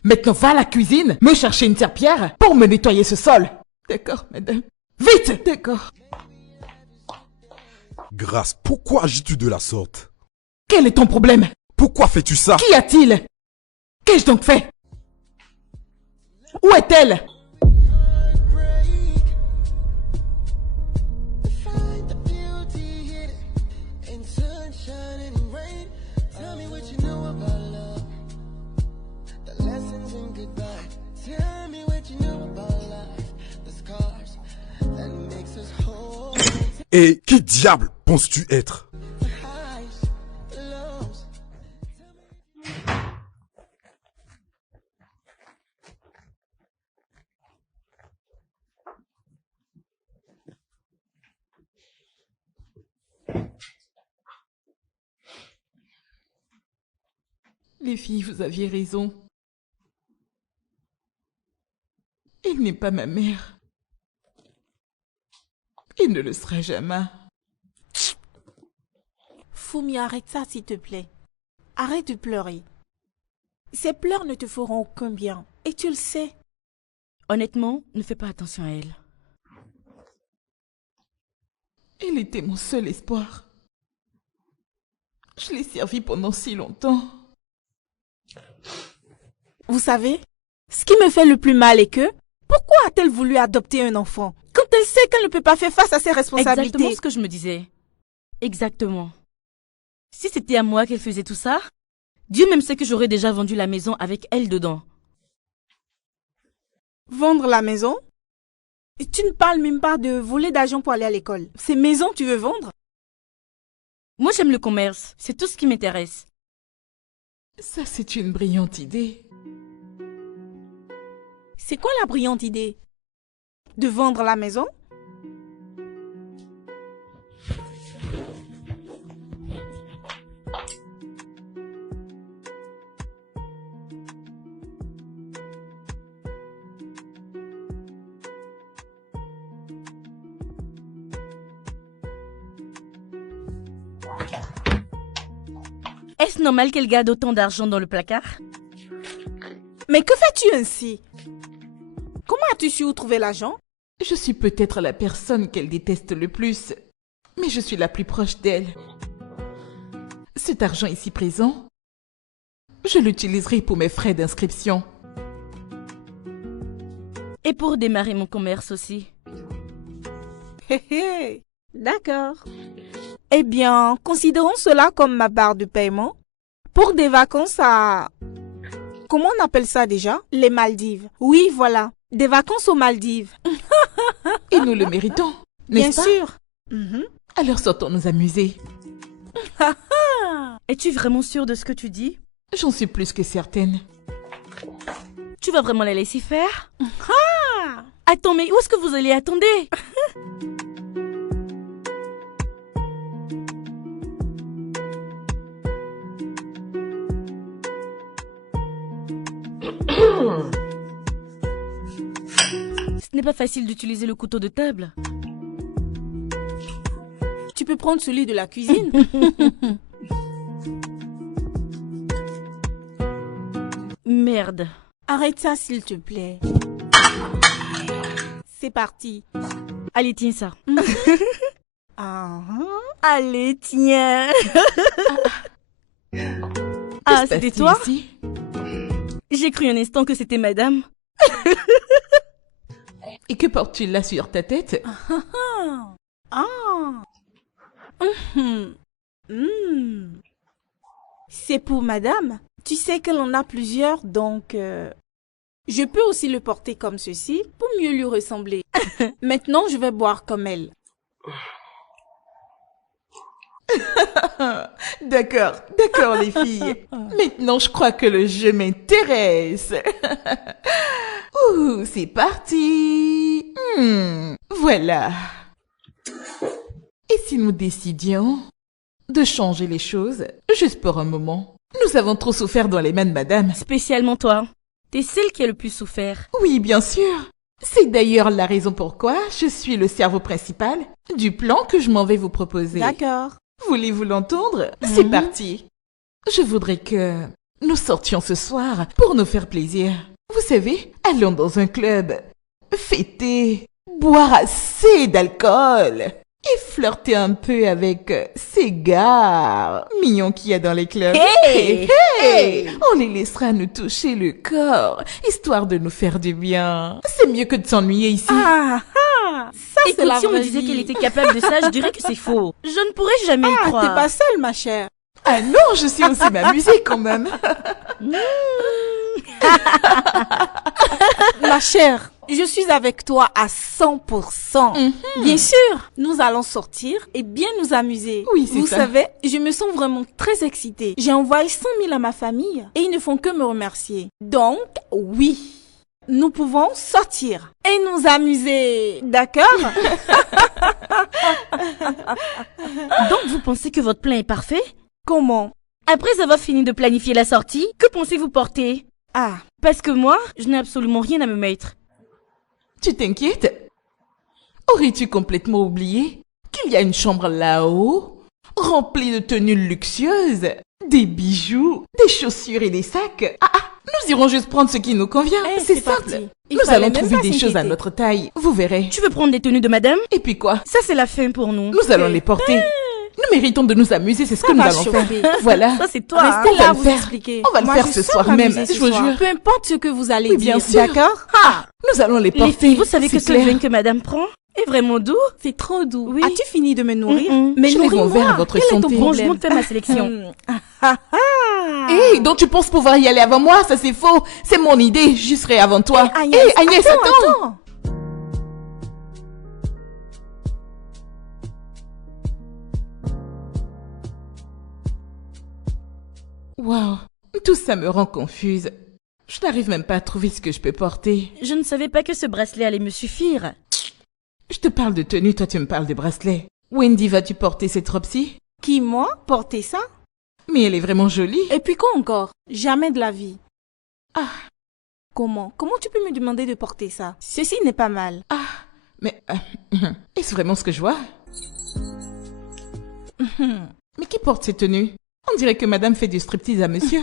Maintenant, va à la cuisine, me chercher une serpillière pour me nettoyer ce sol. D'accord, madame. Vite! D'accord. Grâce, pourquoi agis-tu de la sorte? Quel est ton problème? Pourquoi fais-tu ça? Qu'y a-t-il? Qu'ai-je donc fait? Où est-elle? Find the beauty hidden in sunshine and rain. Tell me what you know about love. The lessons in goodbye. Tell me what you know about life. The scars that makes us whole. Et qui diable penses-tu être? The highs, the lows. Les filles, vous aviez raison. Elle n'est pas ma mère. Il ne le sera jamais. Fumi, arrête ça, s'il te plaît. Arrête de pleurer. Ces pleurs ne te feront aucun bien. Et tu le sais. Honnêtement, ne fais pas attention à elle. Elle était mon seul espoir. Je l'ai servi pendant si longtemps. Vous savez, ce qui me fait le plus mal est que, pourquoi a-t-elle voulu adopter un enfant quand elle sait qu'elle ne peut pas faire face à ses responsabilités? Exactement ce que je me disais. Exactement. Si c'était à moi qu'elle faisait tout ça, Dieu même sait que j'aurais déjà vendu la maison avec elle dedans. Vendre la maison? Et tu ne parles même pas de voler d'argent pour aller à l'école. Ces maisons, tu veux vendre? Moi, j'aime le commerce. C'est tout ce qui m'intéresse. Ça, c'est une brillante idée. C'est quoi la brillante idée? De vendre la maison? Est-ce normal qu'elle garde autant d'argent dans le placard? Mais que fais-tu ainsi? Comment as-tu su où trouver l'argent? Je suis peut-être la personne qu'elle déteste le plus, mais je suis la plus proche d'elle. Cet argent ici présent, je l'utiliserai pour mes frais d'inscription. Et pour démarrer mon commerce aussi. Hé hé, d'accord. Eh bien, considérons cela comme ma barre de paiement pour des vacances à... Comment on appelle ça déjà? Les Maldives. Oui, voilà. Des vacances aux Maldives. Et nous le méritons, Bien n'est-ce pas? sûr. Mhm. Alors sortons nous amuser. Es-tu vraiment sûre de ce que tu dis? J'en suis plus que certaine. Tu vas vraiment la laisser faire? Attends, mais où est-ce que vous allez? Attendez! Ce n'est pas facile d'utiliser le couteau de table. Tu peux prendre celui de la cuisine. Merde. Arrête ça, s'il te plaît. C'est parti. Allez, tiens ça. Ah, Allez, tiens. Que se C'était passe-t-il toi? ici? J'ai cru un instant que c'était madame. Et que portes-tu là sur ta tête? ah. Mhm. Hmm. C'est pour madame. Tu sais qu'elle en a plusieurs, donc je peux aussi le porter comme ceci pour mieux lui ressembler. Maintenant, je vais boire comme elle. D'accord, d'accord les filles. Maintenant, je crois que le jeu m'intéresse. Ouh, c'est parti. Voilà. Et si nous décidions de changer les choses, juste pour un moment? Nous avons trop souffert dans les mains de madame. Spécialement toi. T'es celle qui a le plus souffert. Oui, bien sûr. C'est d'ailleurs la raison pourquoi je suis le cerveau principal du plan que je m'en vais vous proposer. D'accord. Voulez-vous l'entendre? C'est parti. Je voudrais que nous sortions ce soir pour nous faire plaisir. Vous savez, allons dans un club, fêter, boire assez d'alcool. et flirter un peu avec ces gars mignons qu'il y a dans les clubs. Hey! Hey! On les laissera nous toucher le corps, histoire de nous faire du bien. C'est mieux que de s'ennuyer ici. Ah, ah, ça c'est Écoute, la si on me vraie disait vie. qu'elle était capable de ça, je dirais que c'est faux. Je ne pourrais jamais y Ah, croire. t'es pas seule, ma chère. Ah non, je sais aussi m'amuser quand même. Ma chère, je suis avec toi à 100%. Bien sûr, nous allons sortir et bien nous amuser. Oui, c'est Vous ça. savez, je me sens vraiment très excitée. J'ai envoyé 100 000 à ma famille et ils ne font que me remercier. Donc, oui, nous pouvons sortir et nous amuser. D'accord? Donc vous pensez que votre plan est parfait? Comment? Après avoir fini de planifier la sortie, que pensez-vous porter? Ah, Parce que moi, je n'ai absolument rien à me mettre. Tu t'inquiètes? Aurais-tu complètement oublié qu'il y a une chambre là-haut, remplie de tenues luxueuses, des bijoux, des chaussures et des sacs? Nous irons juste prendre ce qui nous convient. Eh, c'est c'est simple. parti. Il Nous fallait allons même trouver pas des choses à s'inquiéter. notre taille. Vous verrez. Tu veux prendre des tenues de madame? Et puis quoi? Ça, c'est la fin pour nous. Nous allons les porter. Nous méritons de nous amuser, c'est ce que nous va allons chauffer. faire. Voilà. Ça, c'est toi. hein. Restez on va là, le vous faire. expliquer. On va le Moi, faire je ce sens soir m'amuser même, ce je vous soir. jure. Peu importe ce que vous allez Oui, bien dire, sûr. d'accord? Nous allons les Les porter. filles, vous savez que c'est ce clair. vin que madame prend est vraiment doux? C'est trop doux. Oui. As-tu fini de me nourrir? Mm-mm. Mais Je les nourris-moi. enverrai à votre Quel est ton santé. Bon, je problème? monte faire ma sélection. Hé, donc tu penses pouvoir y aller avant moi? Ça c'est faux. C'est mon idée, je serai avant toi. Agnès, Hé, Agnès, attends. attends. Waouh, tout ça me rend confuse. Je n'arrive même pas à trouver ce que je peux porter. Je ne savais pas que ce bracelet allait me suffire. Je te parle de tenue, toi tu me parles de bracelet. Wendy, vas-tu porter cette robe-ci? Qui, moi? Porter ça? Mais elle est vraiment jolie. Et puis quoi encore? Jamais de la vie. Ah, Comment? Comment tu peux me demander de porter ça? Ceci n'est pas mal. mais est-ce vraiment ce que je vois? Mais qui porte ces tenues? On dirait que madame fait du striptease à monsieur.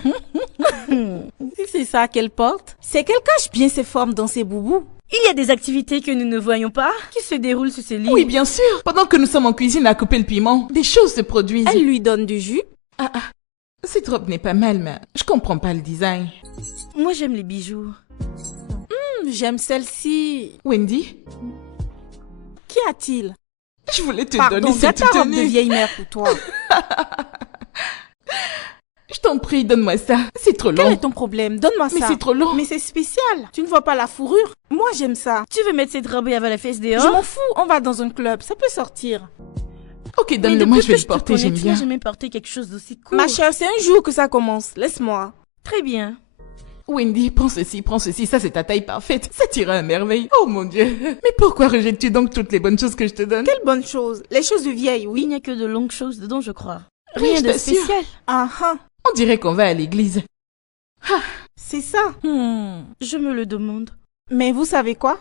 Si c'est ça qu'elle porte, c'est qu'elle cache bien ses formes dans ses boubous. Il y a des activités que nous ne voyons pas qui se déroulent sur ce lit. Oui, bien sûr. Pendant que nous sommes en cuisine à couper le piment, des choses se produisent. Elle lui donne du jus. Cette robe n'est pas mal, mais je comprends pas le design. Moi, j'aime les bijoux. J'aime celle-ci. Wendy, Qu'y a-t-il? je voulais te Pardon, donner cette garde ta robe de tenue. vieille mère pour toi. Je t'en prie, donne-moi ça. C'est trop Quel long. est ton problème? Donne-moi Mais ça. c'est trop long. Mais c'est spécial. Tu ne vois pas la fourrure? Moi, j'aime ça. Tu veux mettre cette robe et avoir la fesse Je dehors? m'en fous. On va dans un club. Ça peut sortir. Ok, Mais donne-le-moi, depuis je vais que le te porter, connais, j'aime tu bien. n'as jamais porté quelque chose d'aussi court. Ma chère, c'est un jour que ça commence. Laisse-moi. Très bien. Wendy, prends ceci, ça c'est ta taille parfaite. Ça t'ira à merveille. Oh mon Dieu. Mais pourquoi rejettes-tu donc toutes les bonnes choses que je te donne? Quelle bonne chose. Les choses de vieille, Il oui. n'y a que de longues choses dedans, je crois. Oui, Rien je de t'assure. spécial. Ah ah. On dirait qu'on va à l'église. C'est ça. Je me le demande. Mais vous savez quoi?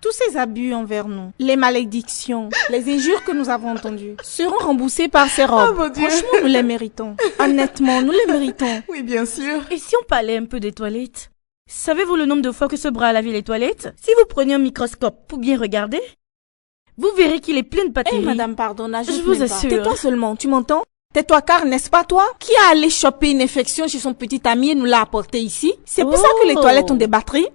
Tous ces abus envers nous, les malédictions, les injures que nous avons entendues, seront remboursés par ces robes. Oh mon Dieu. Franchement, nous les méritons. Honnêtement, nous les méritons. Oui, bien sûr. Et si on parlait un peu des toilettes? Savez-vous le nombre de fois que ce bras a lavé les toilettes? Si vous preniez un microscope pour bien regarder, vous verrez qu'il est plein de Eh bactéries. madame, pardon, n'ajoute Je vous même pas. assure. Tais-toi seulement, tu m'entends? Tais-toi car, n'est-ce pas toi? Qui a allé choper une infection chez son petit ami et nous l'a apporté ici? C'est pour ça que les Oh. toilettes ont des batteries?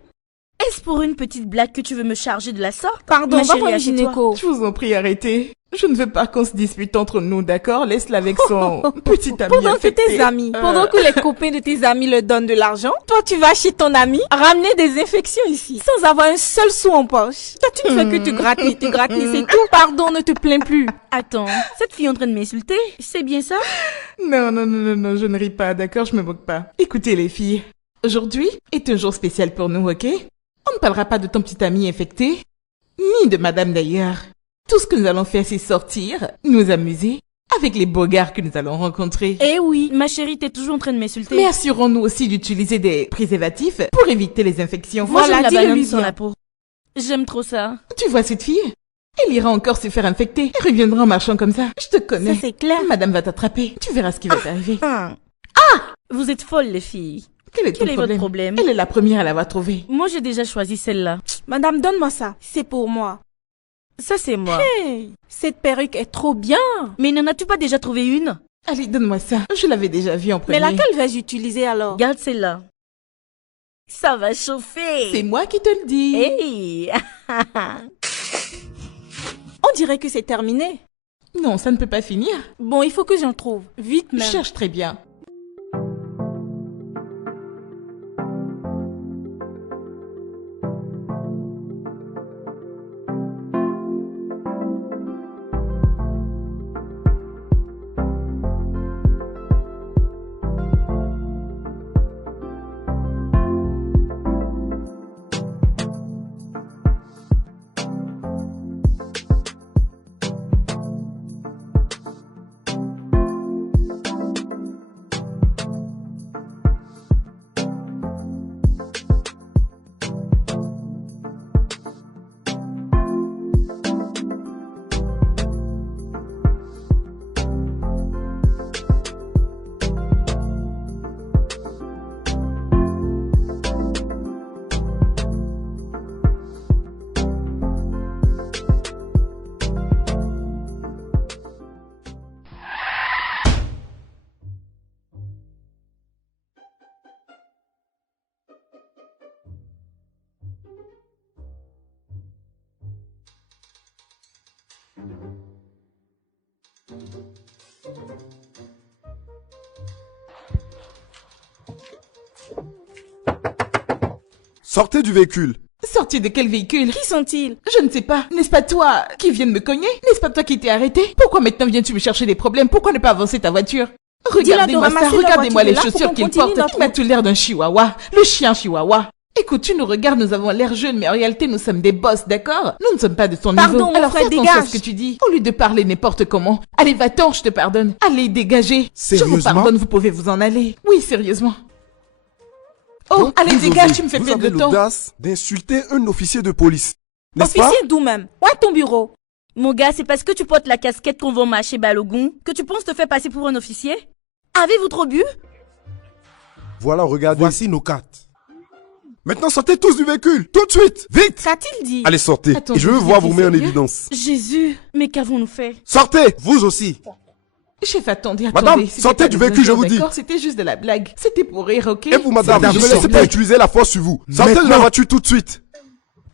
Est-ce pour une petite blague que tu veux me charger de la sorte? Pardon, Ma va chérie, voir le assieds-toi. gynéco. Je vous en prie, arrêtez. Je ne veux pas qu'on se dispute entre nous, d'accord? Laisse-la avec son petit ami Pendant que affecté. tes amis, pendant que les copains de tes amis leur donnent de l'argent, toi tu vas chez ton ami ramener des infections ici, sans avoir un seul sou en poche. Toi tu ne fais que te gratter, c'est tout. Pardon, ne te plains plus. Attends, cette fille est en train de m'insulter? C'est bien ça? Non, je ne ris pas, d'accord? Je me moque pas. Écoutez les filles, aujourd'hui est un jour spécial pour nous, ok? On ne parlera pas de ton petit ami infecté, ni de madame d'ailleurs. Tout ce que nous allons faire, c'est sortir, nous amuser, avec les beaux gars que nous allons rencontrer. Eh oui. Ma chérie, t'es toujours en train de m'insulter. Mais assurons-nous aussi d'utiliser des préservatifs pour éviter les infections. Moi, Voilà, j'aime la dis-le banane lui sans bien. la peau. J'aime trop ça. Tu vois cette fille? Elle ira encore se faire infecter. Elle reviendra en marchant comme ça. Je te connais. Ça c'est clair. Madame va t'attraper. Tu verras ce qui va t'arriver. Vous êtes folles, les filles. Quel est ton Quel est votre problème? Elle est la première à l'avoir trouvé. Moi, j'ai déjà choisi celle-là. Madame, donne-moi ça. C'est pour moi. Ça, c'est moi. Hey, cette perruque est trop bien. Mais n'en as-tu pas déjà trouvé une? Allez, donne-moi ça. Je l'avais déjà vu en premier. Mais laquelle vais-je utiliser alors? Garde celle-là. Ça va chauffer. C'est moi qui te le dis. Hey. On dirait que c'est terminé. Non, ça ne peut pas finir. Bon, il faut que j'en trouve. Vite Je même. cherche très bien. Sortez du véhicule. Sorti de quel véhicule? Qui sont-ils? Je ne sais pas. N'est-ce pas toi qui viens de me cogner? N'est-ce pas toi qui t'es arrêté? Pourquoi maintenant viens-tu me chercher des problèmes? Pourquoi ne pas avancer ta voiture? Regardez-moi ça, ramasser la regardez-moi les voiture, là, chaussures pour qu'on qu'il continue porte. notre Il m'a tout l'air d'un chihuahua. Le chien chihuahua. Écoute, tu nous regardes, nous avons l'air jeunes, mais en réalité, nous sommes des boss, d'accord? Nous ne sommes pas de ton Pardon, niveau. mon Alors frère, fais attention à dégage. ce que tu dis. Au lieu de parler n'importe comment. Allez, va-t'en, je te pardonne. Allez, dégagez. Je Sérieusement? vous pardonne, vous pouvez vous en aller. Oui, sérieusement. Oh, Donc, allez, vous dégage, osez- tu me fais vous perdre avez le temps. l'audace d'insulter un officier de police. N'est-ce pas? Officier d'où même? Où est ton bureau? Mon gars, c'est parce que tu portes la casquette qu'on vend chez Balogun que tu penses te faire passer pour un officier? Avez-vous trop bu? Voilà, regardez. Voici nos cartes. Maintenant, sortez tous du véhicule. Tout de suite. Vite. Qu'a-t-il dit? Allez, sortez. Attendez, Et je veux vous voir êtes vous mettre en sérieux? évidence. Jésus, mais qu'avons-nous fait? Sortez. Vous aussi. Chef, attendez, Madame, attendez. C'était sortez pas du des véhicule, je injures, vous dis. d'accord? C'était juste de la blague. C'était pour rire, ok? Et vous, madame, Madame, ne me laissez sortez. pas utiliser la force sur vous. Sortez de la Maintenant. voiture tout de suite.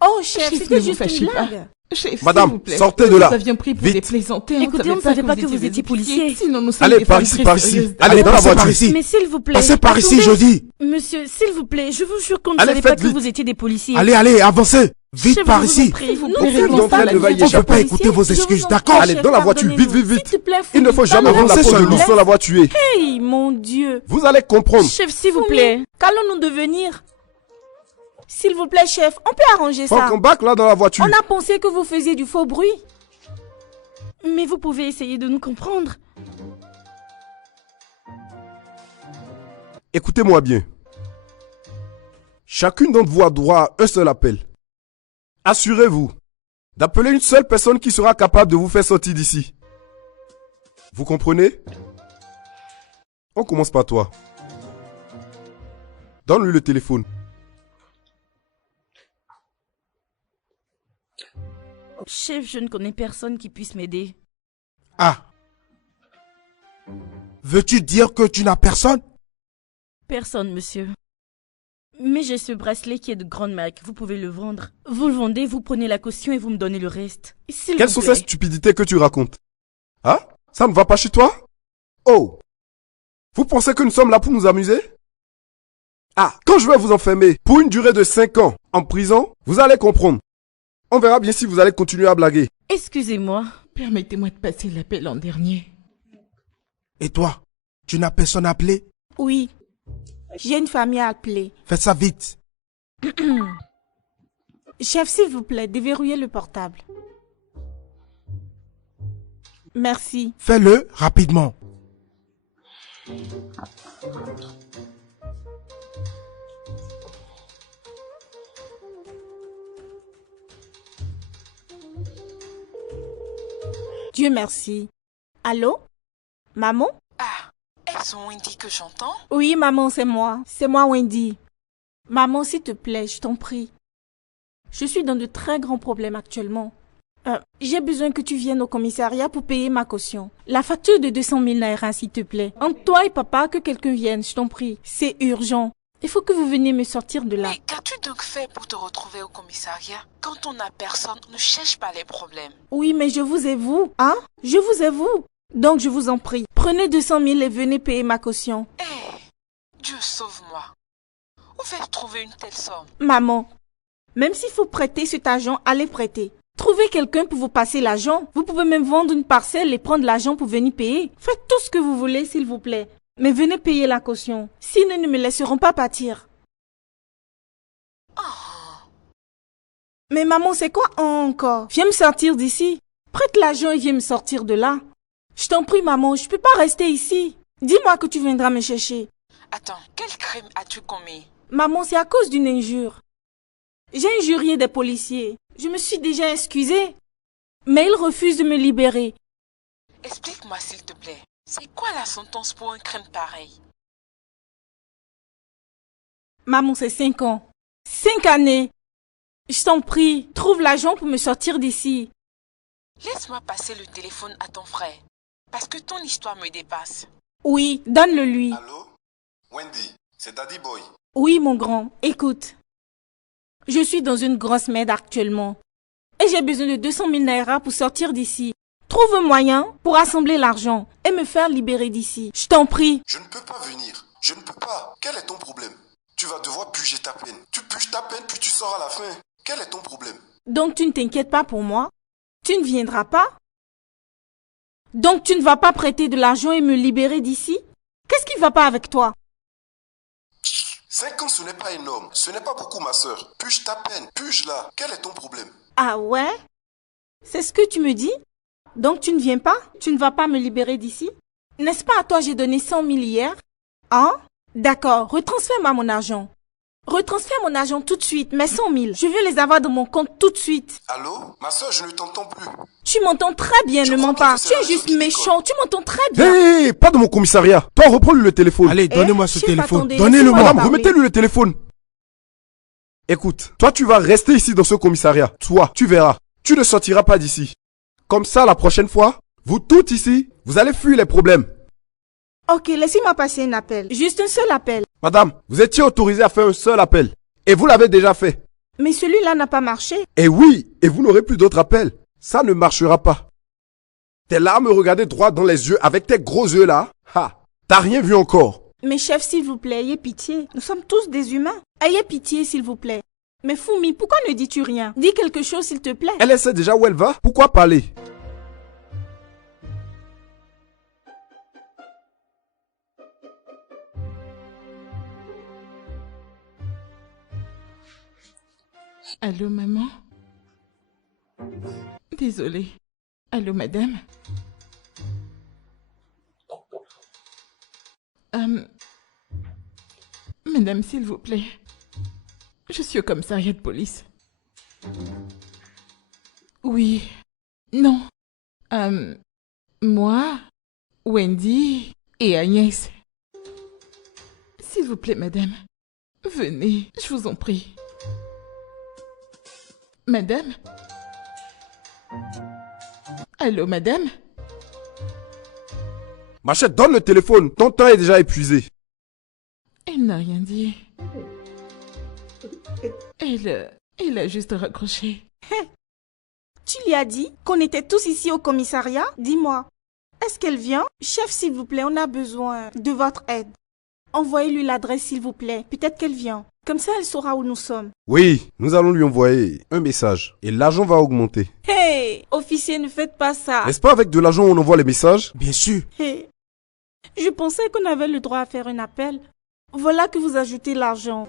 Oh, chef, Chef, ne c'était vous juste fâchez une pas. blague. Chef, Madame, s'il vous plaît. sortez de là. Nous avions pris pour Vite. des plaisantins. Écoutez, on ne savait pas que vous étiez policier. Sinon, nous sommes Allez, des par femmes ici, très par ici. sérieuses. Allez, dans la passez par voiture. ici. Mais s'il vous plaît. Passez par ici, attendez. je dis. Monsieur, s'il vous plaît, je vous jure qu'on ne Allez, savait pas faites que vite. vous étiez des policiers. Allez, allez, avancez. Vite Chef, par je vous en ici. prie. vous Nous plaît, ne faisons d'entre pas elles la ne va y vie à échapper. des On peut pas policiers. écouter vos Je vous excuses, en d'accord? prie, Allez, chef, dans la voiture. Vite, pardonnez-nous. vite, vite. S'il te plaît, Il ne faut jamais Fouille, rendre la Avancez peau de seulement. l'ours sur la voie tuée. Hey, mon Dieu. Vous allez comprendre. Chef, s'il vous plaît. Qu'allons-nous devenir? S'il vous plaît, chef, on peut arranger ça. Faut qu'on back là dans la voiture. On a pensé que vous faisiez du faux bruit. Mais vous pouvez essayer de nous comprendre. Écoutez-moi bien. Chacune d'entre vous a droit à un seul appel. Assurez-vous d'appeler une seule personne qui sera capable de vous faire sortir d'ici. Vous comprenez? On commence par toi. Donne-lui le téléphone. Chef, je ne connais personne qui puisse m'aider. Ah. Veux-tu dire que tu n'as personne? Personne, monsieur. Mais j'ai ce bracelet qui est de grande marque. Vous pouvez le vendre. Vous le vendez, vous prenez la caution et vous me donnez le reste. S'il Quelles vous sont plaît. ces stupidités que tu racontes? Hein? Ça ne va pas chez toi? Oh! Vous pensez que nous sommes là pour nous amuser? Ah, quand je vais vous enfermer pour une durée de 5 ans en prison, vous allez comprendre. On verra bien si vous allez continuer à blaguer. Excusez-moi. Permettez-moi de passer l'appel en dernier. Et toi? Tu n'as personne à appeler? Oui. J'ai une famille à appeler. Fais ça vite. Chef, s'il vous plaît, déverrouillez le portable. Merci. Fais-le rapidement. Dieu merci. Allô? Maman? Elles ont Wendy que j'entends. Oui, maman, c'est moi. C'est moi, Wendy. Maman, s'il te plaît, je t'en prie. Je suis dans de très grands problèmes actuellement. J'ai besoin que tu viennes au commissariat pour payer ma caution. La facture de 200 000 naira, s'il te plaît. Entre toi et papa, que quelqu'un vienne, je t'en prie. C'est urgent. Il faut que vous veniez me sortir de là. Mais qu'as-tu donc fait pour te retrouver au commissariat? Quand on n'a personne, on ne cherche pas les problèmes. Oui, mais je vous ai vous, hein? Je vous ai vous. Donc je vous en prie, prenez 200 000 et venez payer ma caution. Dieu sauve-moi. Où vais-je trouver une telle somme? Maman, même s'il faut prêter cet argent, allez prêter. Trouvez quelqu'un pour vous passer l'argent. Vous pouvez même vendre une parcelle et prendre l'argent pour venir payer. Faites tout ce que vous voulez, s'il vous plaît. Mais venez payer la caution. Sinon, ils ne me laisseront pas partir. Mais maman, c'est quoi encore? Viens me sortir d'ici. Prête l'argent et viens me sortir de là. Je t'en prie, maman, je peux pas rester ici. Dis-moi que tu viendras me chercher. Attends, quel crime as-tu commis? Maman, c'est à cause d'une injure. J'ai injurié des policiers. Je me suis déjà excusée. Mais ils refusent de me libérer. Explique-moi s'il te plaît. C'est quoi la sentence pour un crime pareil? Maman, c'est 5 ans. 5 années. Je t'en prie, trouve l'argent pour me sortir d'ici. Laisse-moi passer le téléphone à ton frère. Parce que ton histoire me dépasse. Oui, donne-le lui. Allô? Wendy, c'est Daddy Boy. Oui, mon grand, écoute. Je suis dans une grosse merde actuellement. Et j'ai besoin de 200 000 naira pour sortir d'ici. Trouve un moyen pour rassembler l'argent et me faire libérer d'ici. Je t'en prie. Je ne peux pas venir. Je ne peux pas. Quel est ton problème? Tu vas devoir puger ta peine. Tu puges ta peine puis tu sors à la fin. Quel est ton problème? Donc tu ne t'inquiètes pas pour moi? Tu ne viendras pas? Donc tu ne vas pas prêter de l'argent et me libérer d'ici? Qu'est-ce qui ne va pas avec toi? 5 ans, ce n'est pas énorme. Ce n'est pas beaucoup, ma sœur. Puge ta peine. Puge-la. Quel est ton problème? Ah ouais? C'est ce que tu me dis? Donc tu ne viens pas? Tu ne vas pas me libérer d'ici? N'est-ce pas à toi j'ai donné 100 000 hier? Hein? D'accord, retransfère-moi mon argent. Retransfère mon argent tout de suite, mes 100 000. Je veux les avoir dans mon compte tout de suite. Allô? Ma sœur, je ne t'entends plus. Tu m'entends très bien, ne mens pas. Tu es juste méchant, tu m'entends très bien. Hé, pas dans mon commissariat. Toi, reprends-lui le téléphone. Allez, donnez-moi ce chef, téléphone. attendez, Donnez-le-moi. laissez-moi Madame, remettez-lui le téléphone. Écoute, toi, tu vas rester ici dans ce commissariat. Toi, tu verras. Tu ne sortiras pas d'ici. Comme ça, la prochaine fois, vous toutes ici, vous allez fuir les problèmes. Ok, laissez-moi passer un appel. Juste un seul appel. Madame, vous étiez autorisée à faire un seul appel. Et vous l'avez déjà fait. Mais celui-là n'a pas marché. Et oui, et vous n'aurez plus d'autres appels. Ça ne marchera pas. T'es là à me regarder droit dans les yeux avec tes gros yeux là. Ha, t'as rien vu encore. Mais chef, s'il vous plaît, ayez pitié. Nous sommes tous des humains. Ayez pitié, s'il vous plaît. Mais Foumi, pourquoi ne dis-tu rien? Dis quelque chose, s'il te plaît. Elle sait déjà où elle va. Pourquoi parler? Allô, maman? Désolée. Allô, madame? Madame, s'il vous plaît. Je suis au commissariat de police. Oui. Non. Moi, Wendy et Agnès. S'il vous plaît, madame. Venez, je vous en prie. Madame? Allô, madame? Machette, donne le téléphone. Ton temps est déjà épuisé. Elle n'a rien dit. Elle a juste raccroché. Tu lui as dit qu'on était tous ici au commissariat? Dis-moi, est-ce qu'elle vient? Chef, s'il vous plaît, on a besoin de votre aide. Envoyez-lui l'adresse, s'il vous plaît. Peut-être qu'elle vient. Comme ça, elle saura où nous sommes. Oui, nous allons lui envoyer un message. Et l'argent va augmenter. Hey, officier, ne faites pas ça. N'est-ce pas avec de l'argent on envoie les messages? Bien sûr. Hey, je pensais qu'on avait le droit à faire un appel. Voilà que vous ajoutez l'argent.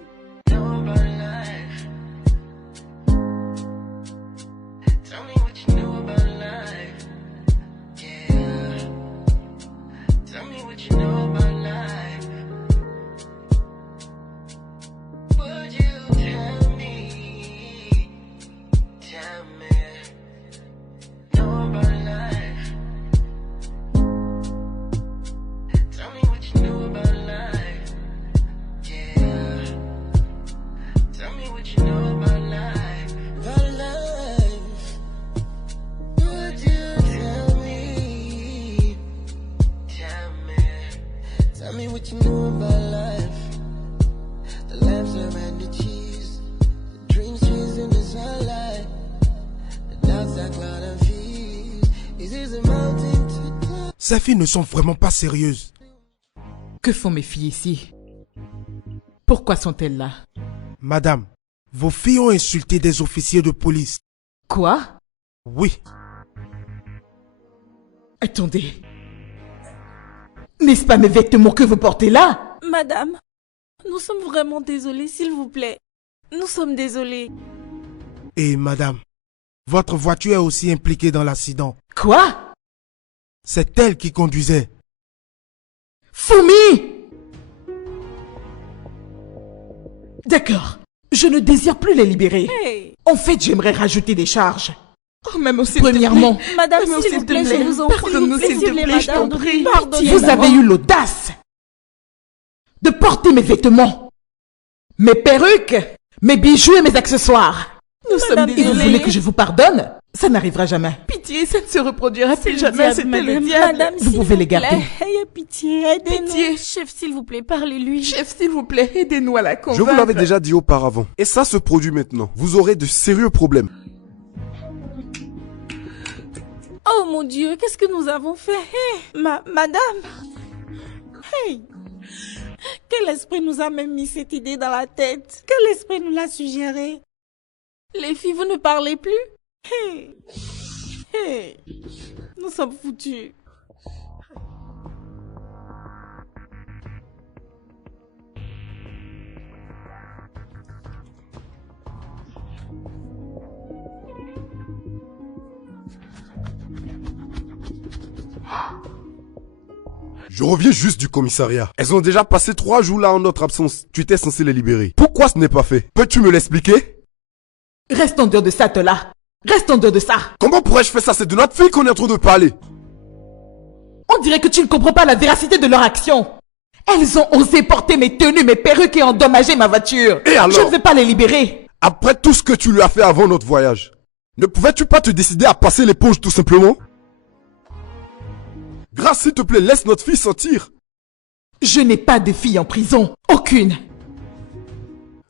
jam and the cheese. The dreams chasing the sunlight. The doubts that cloud and fears. Is this a mountain to climb? Ces filles ne sont vraiment pas sérieuses. Que font mes filles ici? Pourquoi sont-elles là? Madame, vos filles ont insulté des officiers de police. Quoi? Oui. Attendez. N'est-ce pas mes vêtements que vous portez là? Madame, nous sommes vraiment désolés, s'il vous plaît. Nous sommes désolés. Et madame, votre voiture est aussi impliquée dans l'accident. Quoi? C'est elle qui conduisait. Fumi! D'accord. Je ne désire plus les libérer. Hey. En fait, j'aimerais rajouter des charges. Oh, même s'il Premièrement, te plaît. madame, Même s'il vous plaît, je vous en prie. Pardonne-nous, s'il te plaît, je t'en prie. Pardonnez-moi. Vous avez eu l'audace de porter mes vêtements, mes perruques, mes bijoux et mes accessoires. Nous sommes désolés. Et vous voulez que je vous pardonne? Ça n'arrivera jamais. Pitié, ça ne se reproduira plus jamais. C'était le diable. Madame, Vous pouvez les garder. Ayez pitié, aidez-nous. Pitié. Chef, s'il vous plaît, parlez-lui. Chef, s'il vous plaît, aidez-nous à la convaincre. Je vous l'avais déjà dit auparavant. Et ça se produit maintenant. Vous aurez de sérieux problèmes. Oh mon Dieu, qu'est-ce que nous avons fait? Hey, madame. Hey. Quel esprit nous a même mis cette idée dans la tête? Quel esprit nous l'a suggéré? Les filles, vous ne parlez plus? Hey. Hey. Nous sommes foutus. Je reviens juste du commissariat. Elles ont déjà passé 3 jours là en notre absence. Tu étais censé les libérer. Pourquoi ce n'est pas fait? Peux-tu me l'expliquer? Reste en dehors de ça, Tola. Reste en dehors de ça. Comment pourrais-je faire ça? C'est de notre fille qu'on est en train de parler. On dirait que tu ne comprends pas la véracité de leur action. Elles ont osé porter mes tenues, mes perruques et endommager ma voiture. Et alors? Je ne vais pas les libérer. Après tout ce que tu lui as fait avant notre voyage, ne pouvais-tu pas te décider à passer l'éponge tout simplement? Grâce, s'il te plaît, laisse notre fille sortir. Je n'ai pas de fille en prison. Aucune.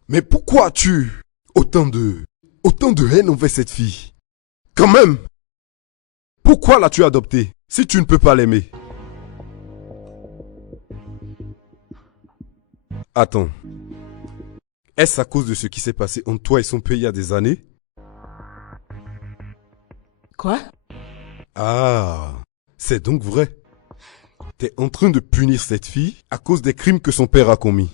Mais pourquoi as-tu autant de haine envers cette fille? Quand même. Pourquoi l'as-tu adoptée si tu ne peux pas l'aimer? Attends. Est-ce à cause de ce qui s'est passé entre toi et son père il y a des années? Quoi? Ah, c'est donc vrai. T'es en train de punir cette fille à cause des crimes que son père a commis.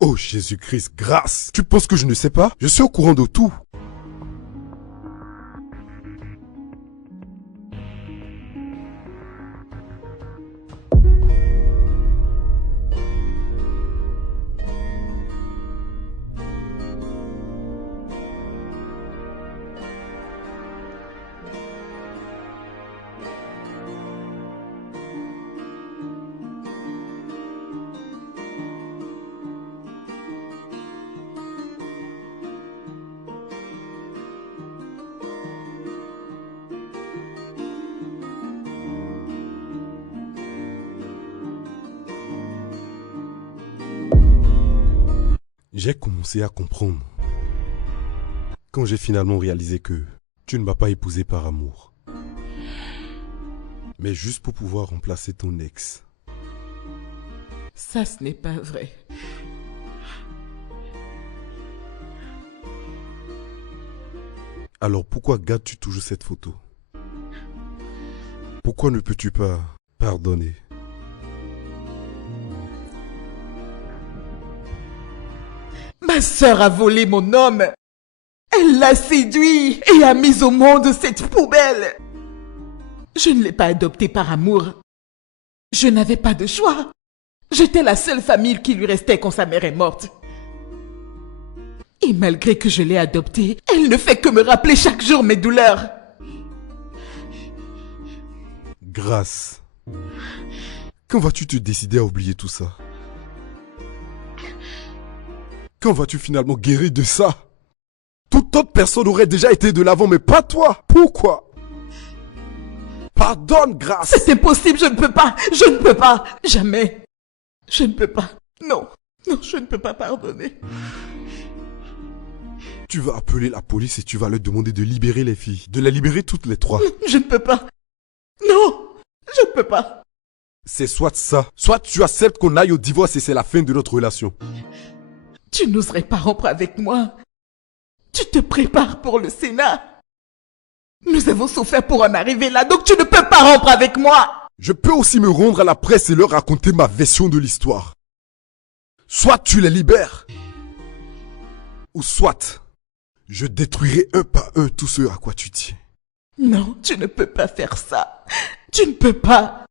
Oh Jésus-Christ, grâce! Tu penses que je ne sais pas? Je suis au courant de tout. J'ai commencé à comprendre quand j'ai finalement réalisé que tu ne m'as pas épousé par amour, mais juste pour pouvoir remplacer ton ex. Ça, ce n'est pas vrai. Alors pourquoi gardes-tu toujours cette photo? Pourquoi ne peux-tu pas pardonner? Ma sœur a volé mon homme. Elle l'a séduit et a mis au monde cette poubelle. Je ne l'ai pas adoptée par amour. Je n'avais pas de choix. J'étais la seule famille qui lui restait quand sa mère est morte. Et malgré que je l'ai adoptée, elle ne fait que me rappeler chaque jour mes douleurs. Grâce. Quand vas-tu te décider à oublier tout ça? Quand vas-tu finalement guérir de ça? Toute autre personne aurait déjà été de l'avant, mais pas toi. Pourquoi? Pardonne, Grâce. C'est impossible, je ne peux pas. Je ne peux pas. Jamais. Je ne peux pas. Non. Non, je ne peux pas pardonner. Tu vas appeler la police et tu vas leur demander de libérer les filles. De les libérer toutes les trois. Je ne peux pas. Non, je ne peux pas. C'est soit ça, soit tu acceptes qu'on aille au divorce et c'est la fin de notre relation. Tu n'oserais pas rompre avec moi. Tu te prépares pour le Sénat. Nous avons souffert pour en arriver là, donc tu ne peux pas rompre avec moi. Je peux aussi me rendre à la presse et leur raconter ma version de l'histoire. Soit tu les libères, ou soit je détruirai un par un tout ce à quoi tu tiens. Non, tu ne peux pas faire ça. Tu ne peux pas.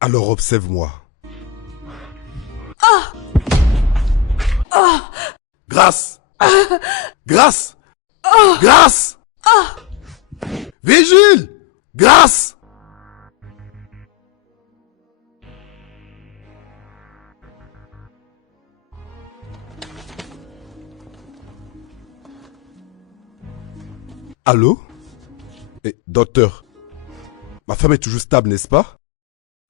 Alors observe-moi. Grâce. Grâce. Grâce. Vigile. Grâce. Allô? Eh, docteur, ma femme est toujours stable, n'est-ce pas?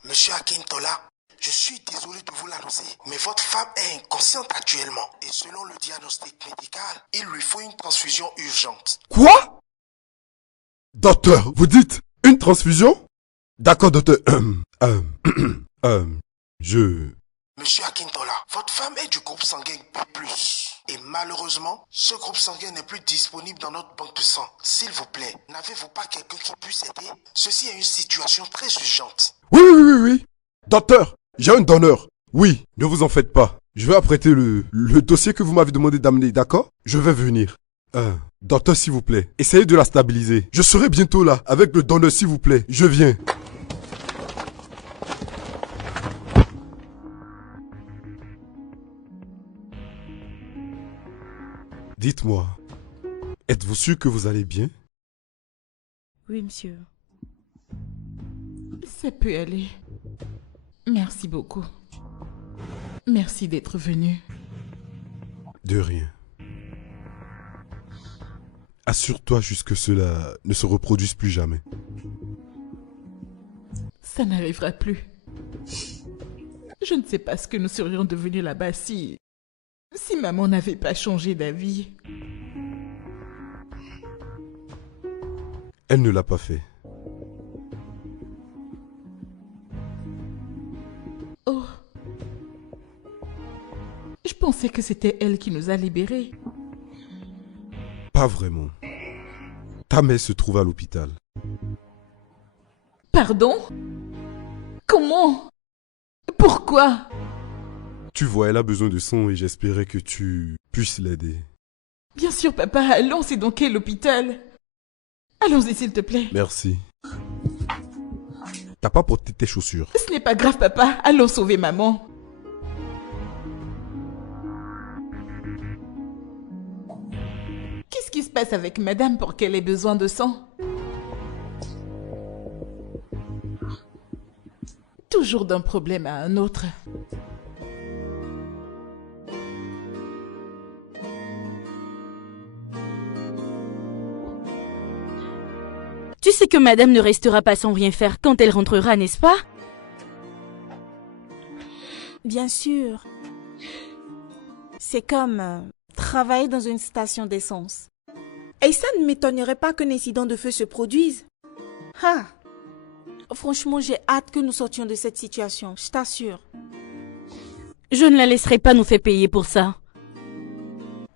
Monsieur Akintola, je suis désolé de vous l'annoncer, mais votre femme est inconsciente actuellement. Et selon le diagnostic médical, il lui faut une transfusion urgente. Quoi? Docteur, vous dites une transfusion? D'accord, docteur. Je... Monsieur Akintola, votre femme est du groupe sanguin B+. Et malheureusement, ce groupe sanguin n'est plus disponible dans notre banque de sang. S'il vous plaît, n'avez-vous pas quelqu'un qui puisse aider? Ceci est une situation très urgente. Oui. Docteur, j'ai un donneur. Oui, ne vous en faites pas. Je vais apprêter le dossier que vous m'avez demandé d'amener, d'accord? Je vais venir. Docteur, s'il vous plaît, essayez de la stabiliser. Je serai bientôt là, avec le donneur, s'il vous plaît. Je viens. Dites-moi, êtes-vous sûr que vous allez bien? Oui, monsieur. Ça peut aller. Merci beaucoup. Merci d'être venu. De rien. Assure-toi juste que cela ne se reproduise plus jamais. Ça n'arrivera plus. Je ne sais pas ce que nous serions devenus là-bas si maman n'avait pas changé d'avis. Elle ne l'a pas fait. Oh. Je pensais que c'était elle qui nous a libérés. Pas vraiment. Ta mère se trouve à l'hôpital. Pardon? Comment? Pourquoi? Tu vois, elle a besoin de sang et j'espérais que tu puisses l'aider. Bien sûr, papa. Allons, c'est dans quel hôpital? Allons-y, s'il te plaît. Merci. T'as pas porté tes chaussures. Ce n'est pas grave, papa. Allons sauver maman. Qu'est-ce qui se passe avec madame pour qu'elle ait besoin de sang? Toujours d'un problème à un autre. Tu sais que madame ne restera pas sans rien faire quand elle rentrera, n'est-ce pas? Bien sûr. C'est comme travailler dans une station d'essence. Et ça ne m'étonnerait pas qu'un incident de feu se produise. Ah! Franchement, j'ai hâte que nous sortions de cette situation, je t'assure. Je ne la laisserai pas nous faire payer pour ça.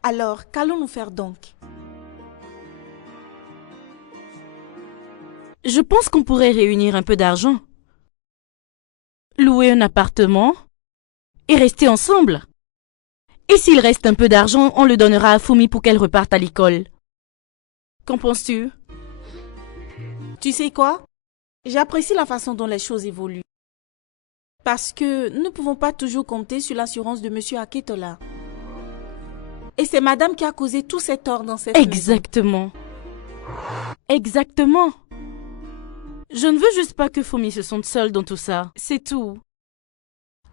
Alors, qu'allons-nous faire donc? Je pense qu'on pourrait réunir un peu d'argent. Louer un appartement et rester ensemble. Et s'il reste un peu d'argent, on le donnera à Fumi pour qu'elle reparte à l'école. Qu'en penses-tu? Tu sais quoi? J'apprécie la façon dont les choses évoluent. Parce que nous ne pouvons pas toujours compter sur l'assurance de monsieur Aketola. Et c'est madame qui a causé tous ces torts dans cette maison. Exactement. Exactement. Je ne veux juste pas que Fumi se sente seule dans tout ça. C'est tout.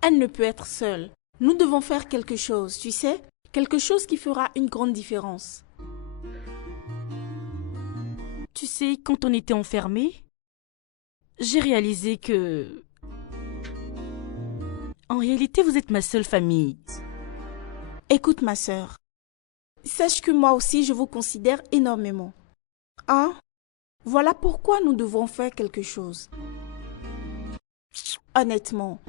Elle ne peut être seule. Nous devons faire quelque chose, tu sais? Quelque chose qui fera une grande différence. Tu sais, quand on était enfermés, j'ai réalisé que... En réalité, vous êtes ma seule famille. Écoute ma sœur, sache que moi aussi je vous considère énormément. Hein? Voilà pourquoi nous devons faire quelque chose. Honnêtement,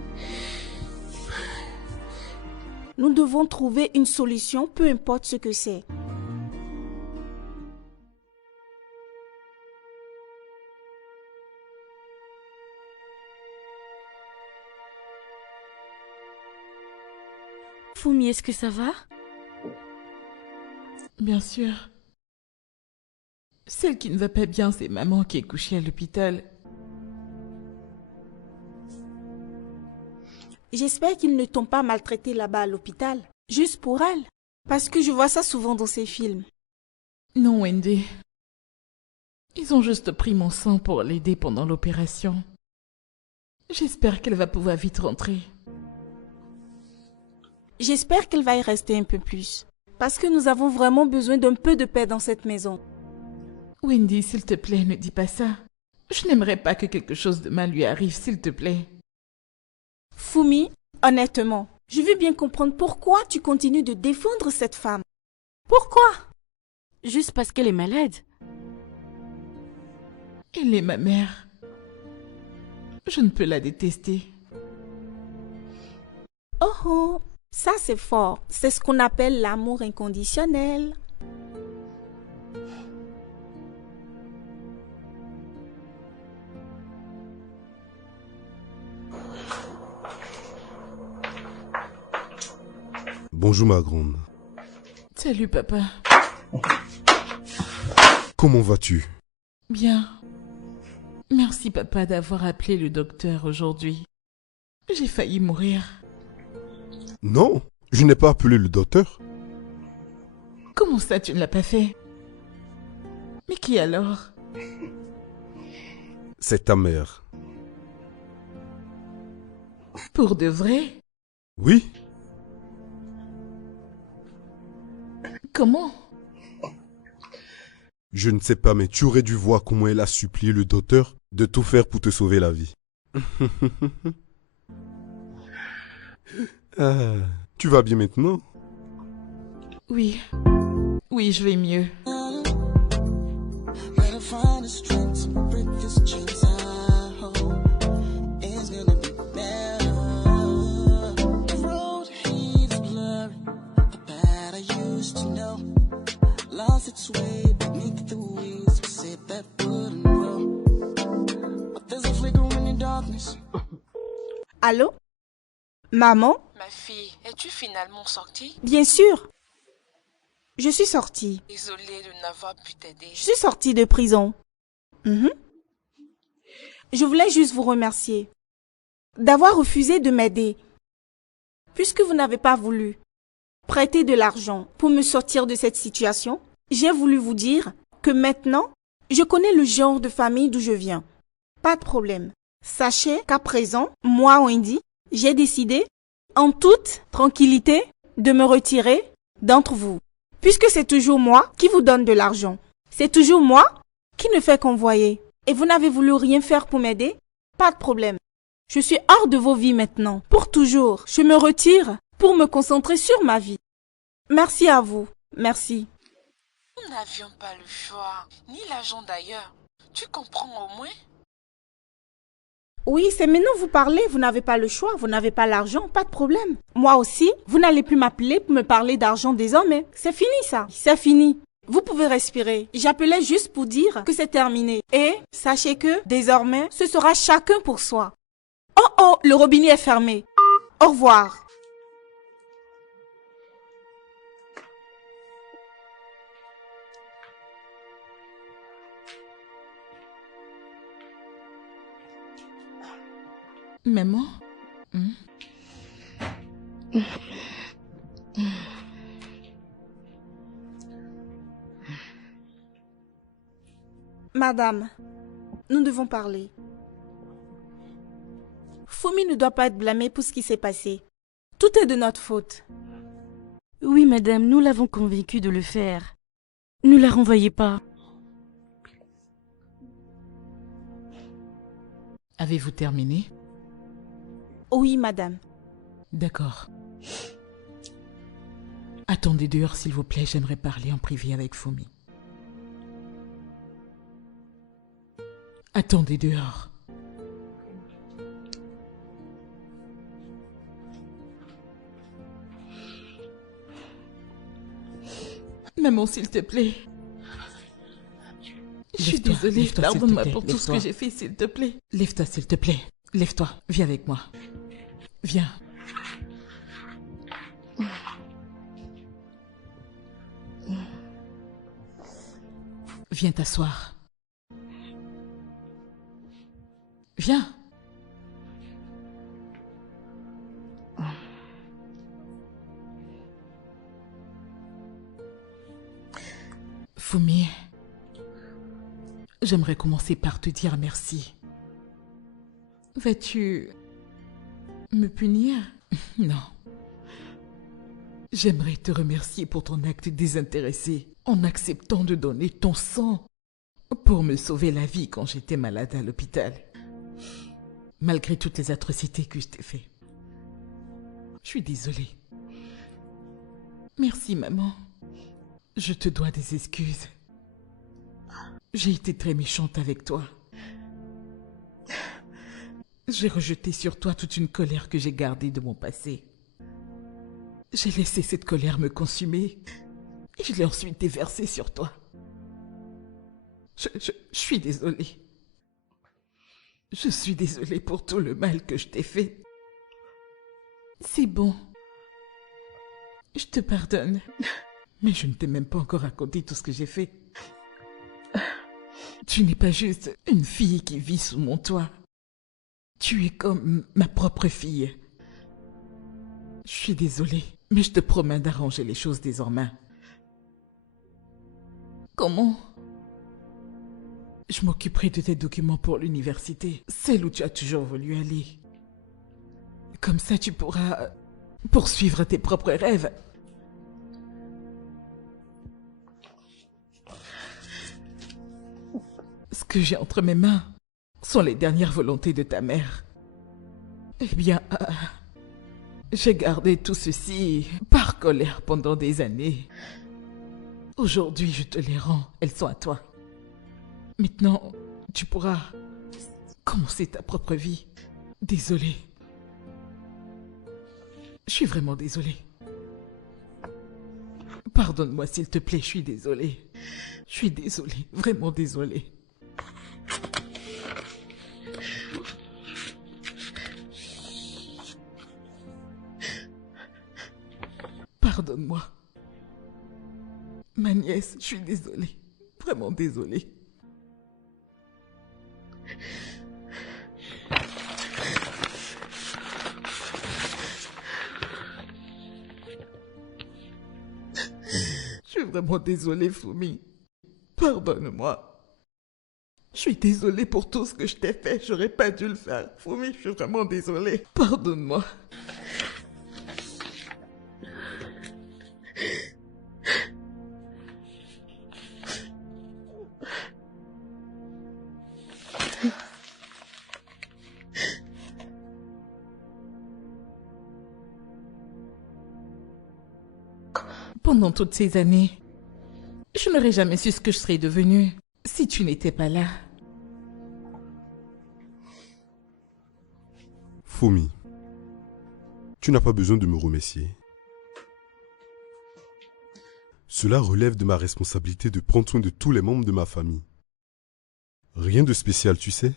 nous devons trouver une solution, peu importe ce que c'est. Fumi, est-ce que ça va? Bien sûr. Celle qui ne va pas bien, c'est maman qui est couchée à l'hôpital. J'espère qu'ils ne t'ont pas maltraité là-bas à l'hôpital, juste pour elle, parce que je vois ça souvent dans ces films. Non, Wendy. Ils ont juste pris mon sang pour l'aider pendant l'opération. J'espère qu'elle va pouvoir vite rentrer. J'espère qu'elle va y rester un peu plus, parce que nous avons vraiment besoin d'un peu de paix dans cette maison. Wendy, s'il te plaît, ne dis pas ça. Je n'aimerais pas que quelque chose de mal lui arrive, s'il te plaît. Fumi, honnêtement, je veux bien comprendre pourquoi tu continues de défendre cette femme. Pourquoi? Juste parce qu'elle est malade. Elle est ma mère. Je ne peux la détester. Oh oh, ça c'est fort. C'est ce qu'on appelle l'amour inconditionnel. Bonjour ma grande. Salut, papa. Comment vas-tu? Bien. Merci, papa, d'avoir appelé le docteur aujourd'hui. J'ai failli mourir. Non, je n'ai pas appelé le docteur. Comment ça, tu ne l'as pas fait? Mais qui alors? C'est ta mère. Pour de vrai? Oui, Comment? je ne sais pas, mais tu aurais dû voir comment elle a supplié le docteur de tout faire pour te sauver la vie. Ah, tu vas bien maintenant? Oui. Oui, je vais mieux. Gotta find the strength to break this chains I hold. It's gonna be better. The road here is blurry. The bad I used to know lost its way beneath the waves. We said that wouldn't grow, but there's a flicker in the darkness. Allô? Maman? Ma fille, es-tu finalement sortie? Bien sûr. Je suis sortie. Désolée de n'avoir pu t'aider. Je suis sortie de prison. Mhm. Je voulais juste vous remercier d'avoir refusé de m'aider. Puisque vous n'avez pas voulu prêter de l'argent pour me sortir de cette situation, j'ai voulu vous dire que maintenant, je connais le genre de famille d'où je viens. Pas de problème. Sachez qu'à présent, moi, Wendy, j'ai décidé, en toute tranquillité, de me retirer d'entre vous. Puisque c'est toujours moi qui vous donne de l'argent. C'est toujours moi qui ne fait qu'envoyer. Et vous n'avez voulu rien faire pour m'aider? Pas de problème. Je suis hors de vos vies maintenant. Pour toujours. Je me retire pour me concentrer sur ma vie. Merci à vous. Merci. Nous n'avions pas le choix, ni l'argent d'ailleurs. Tu comprends au moins? Oui, c'est maintenant vous parlez. Vous n'avez pas le choix. Vous n'avez pas l'argent. Pas de problème. Moi aussi, vous n'allez plus m'appeler pour me parler d'argent désormais. C'est fini ça. C'est fini. Vous pouvez respirer. J'appelais juste pour dire que c'est terminé. Et sachez que, désormais, ce sera chacun pour soi. Oh oh, le robinet est fermé. Au revoir. Maman? Madame, nous devons parler. Fumi ne doit pas être blâmé pour ce qui s'est passé. Tout est de notre faute. Oui, madame, nous l'avons convaincue de le faire. Ne la renvoyez pas. Avez-vous terminé? Oui, madame. D'accord. Attendez dehors, s'il vous plaît, j'aimerais parler en privé avec Fumi. Attendez dehors. Maman, s'il te plaît. Je suis désolée, pardonne-moi pour tout ce que j'ai fait, s'il te plaît. Lève-toi, s'il te plaît. Lève-toi, viens avec moi. Viens. Viens t'asseoir. Viens. Fumi, j'aimerais commencer par te dire merci. Vas-tu me punir? Non. J'aimerais te remercier pour ton acte désintéressé en acceptant de donner ton sang pour me sauver la vie quand j'étais malade à l'hôpital. Malgré toutes les atrocités que je t'ai faites. Je suis désolée. Merci, maman. Je te dois des excuses. J'ai été très méchante avec toi. J'ai rejeté sur toi toute une colère que j'ai gardée de mon passé. J'ai laissé cette colère me consumer et je l'ai ensuite déversée sur toi. Je suis désolée. Je suis désolée pour tout le mal que je t'ai fait. C'est bon. Je te pardonne. Mais je ne t'ai même pas encore raconté tout ce que j'ai fait. Tu n'es pas juste une fille qui vit sous mon toit. Tu es comme ma propre fille. Je suis désolée, mais je te promets d'arranger les choses désormais. Comment? Je m'occuperai de tes documents pour l'université, celle où tu as toujours voulu aller. Comme ça, tu pourras poursuivre tes propres rêves. Ce que j'ai entre mes mains sont les dernières volontés de ta mère. Eh bien, j'ai gardé tout ceci par colère pendant des années. Aujourd'hui, je te les rends, elles sont à toi. Maintenant, tu pourras commencer ta propre vie. Désolée. Je suis vraiment désolée. Pardonne-moi s'il te plaît, je suis désolée. Je suis désolée, vraiment désolée. Pardonne-moi. Ma nièce, je suis désolée. Vraiment désolée. Je suis vraiment désolée, Fumi. Pardonne-moi. Je suis désolée pour tout ce que je t'ai fait. J'aurais pas dû le faire. Fumi, je suis vraiment désolée. Pardonne-moi. Pendant toutes ces années, je n'aurais jamais su ce que je serais devenue si tu n'étais pas là. Fumi, tu n'as pas besoin de me remercier. Cela relève de ma responsabilité de prendre soin de tous les membres de ma famille. Rien de spécial, tu sais.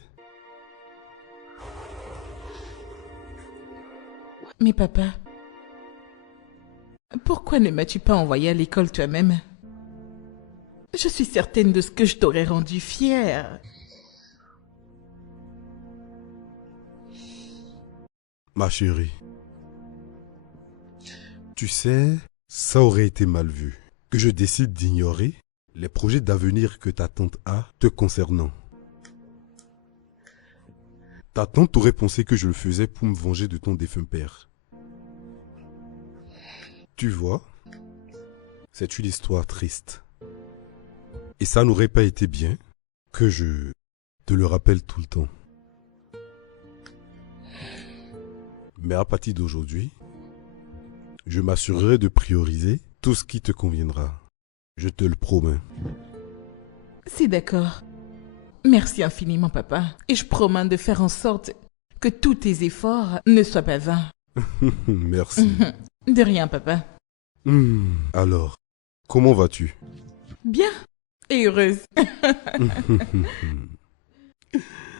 Mais papa, pourquoi ne m'as-tu pas envoyé à l'école toi-même? Je suis certaine de ce que je t'aurais rendu fière. Ma chérie, tu sais, ça aurait été mal vu que je décide d'ignorer les projets d'avenir que ta tante a te concernant. Ta tante aurait pensé que je le faisais pour me venger de ton défunt père. Tu vois, c'est une histoire triste. Et ça n'aurait pas été bien que je te le rappelle tout le temps. Mais à partir d'aujourd'hui, je m'assurerai de prioriser Tout ce qui te conviendra. Je te le promets. C'est d'accord. Merci infiniment, papa. Et je promets de faire en sorte que tous tes efforts ne soient pas vains. Merci. De rien, papa. Alors, comment vas-tu? Bien et heureuse.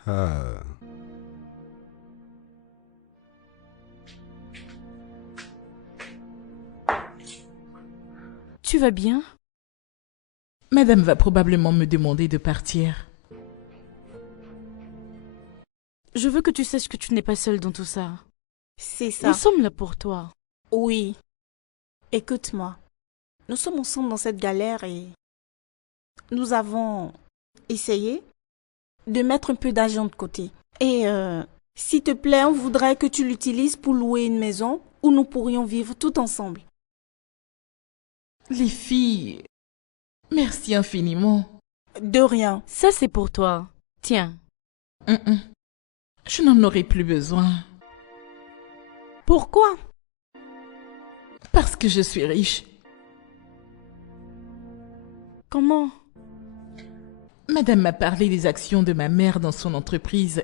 Ah. Tu vas bien? Madame va probablement me demander de partir. Je veux que tu saches que tu n'es pas seule dans tout ça. C'est ça. Nous sommes là pour toi. Oui. Écoute-moi. Nous sommes ensemble dans cette galère et nous avons essayé de mettre un peu d'argent de côté. Et s'il te plaît, on voudrait que tu l'utilises pour louer une maison où nous pourrions vivre tout ensemble. Les filles, merci infiniment. De rien. Ça, c'est pour toi. Tiens. Je n'en aurai plus besoin. Pourquoi? Parce que je suis riche. Comment? Madame m'a parlé des actions de ma mère dans son entreprise.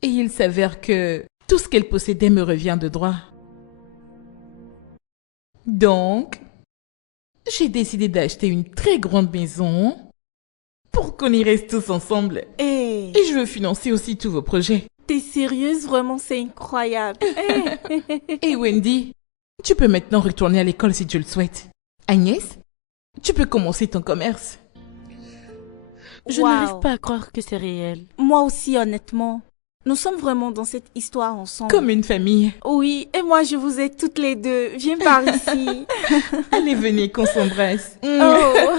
Et il s'avère que tout ce qu'elle possédait me revient de droit. Donc, j'ai décidé d'acheter une très grande maison pour qu'on y reste tous ensemble. Et je veux financer aussi tous vos projets. T'es sérieuse? Vraiment, c'est incroyable. Et Wendy, tu peux maintenant retourner à l'école si tu le souhaites. Agnès, tu peux commencer ton commerce. Je n'arrive pas à croire que c'est réel. Moi aussi, honnêtement. Nous sommes vraiment dans cette histoire ensemble. Comme une famille. Oui, et moi je vous ai toutes les deux. Viens par ici. Allez, venez qu'on s'embrasse. Oh.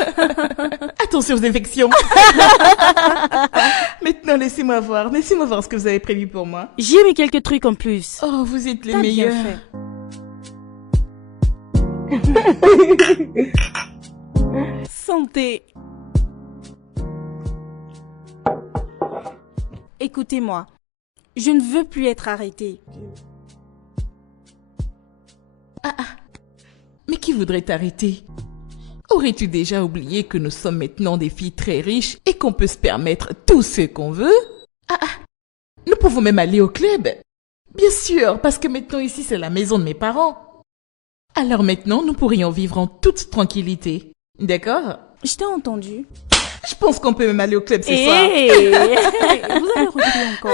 Attention aux infections. Maintenant, laissez-moi voir ce que vous avez prévu pour moi. J'ai mis quelques trucs en plus. Oh, vous êtes les T'as meilleurs. bien fait. Santé. Écoutez-moi. Je ne veux plus être arrêtée. Mais qui voudrait t'arrêter? Aurais-tu déjà oublié que nous sommes maintenant des filles très riches et qu'on peut se permettre tout ce qu'on veut? Nous pouvons même aller au club. Bien sûr, parce que maintenant ici c'est la maison de mes parents. Alors maintenant, nous pourrions vivre en toute tranquillité. D'accord? Je t'ai entendu. Je pense qu'on peut même aller au club ce soir. Vous avez repris encore.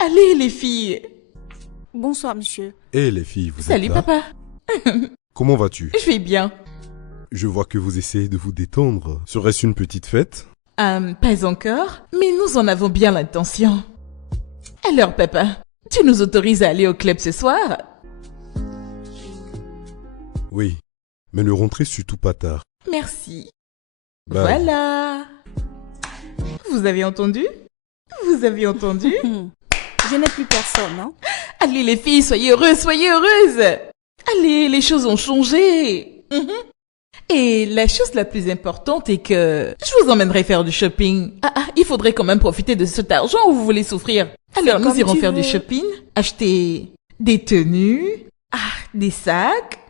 Allez les filles. Bonsoir monsieur. Et les filles, vous Salut êtes là? papa. Comment vas-tu? Je vais bien. Je vois que vous essayez de vous détendre. Serait-ce une petite fête? Pas encore, mais nous en avons bien l'intention. Alors papa, tu nous autorises à aller au club ce soir? Oui, mais ne rentrez surtout pas tard. Merci. Bye. Voilà. Vous avez entendu? Vous avez entendu? Je n'ai plus personne, hein? Allez les filles, soyez heureuses, soyez heureuses. Allez, les choses ont changé. Et la chose la plus importante est que je vous emmènerai faire du shopping. Il faudrait quand même profiter de cet argent ou vous voulez souffrir. Alors nous comme irons tu faire veux. du shopping, acheter des tenues, des sacs,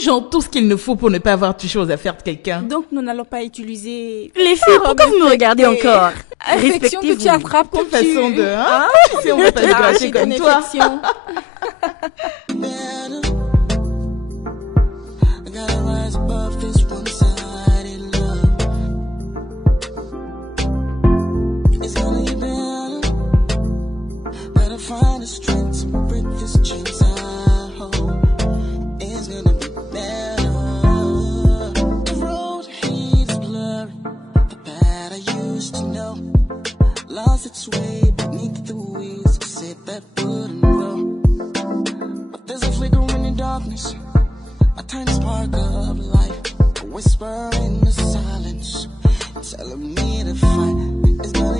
genre tout ce qu'il nous faut pour ne pas avoir de choses à faire de quelqu'un. Donc nous n'allons pas utiliser... Les filles, pourquoi vous me regardez encore? Infection que tu Respectez-vous. attrapes quand Quelle façon tu... de... Hein? Tu sais, on va pas se Arracher gâcher comme ton toi. infection. Better. I gotta rise above this one-sided love. It's gonna get better. Better find the strength to break this chains I hold. It's gonna be better. The road ahead is blurry. The path I used to know lost its way beneath the wheels. Said that wouldn't grow. But there's a flicker in the darkness, a tiny spark of light, a whisper in the silence, telling me to fight. It's gonna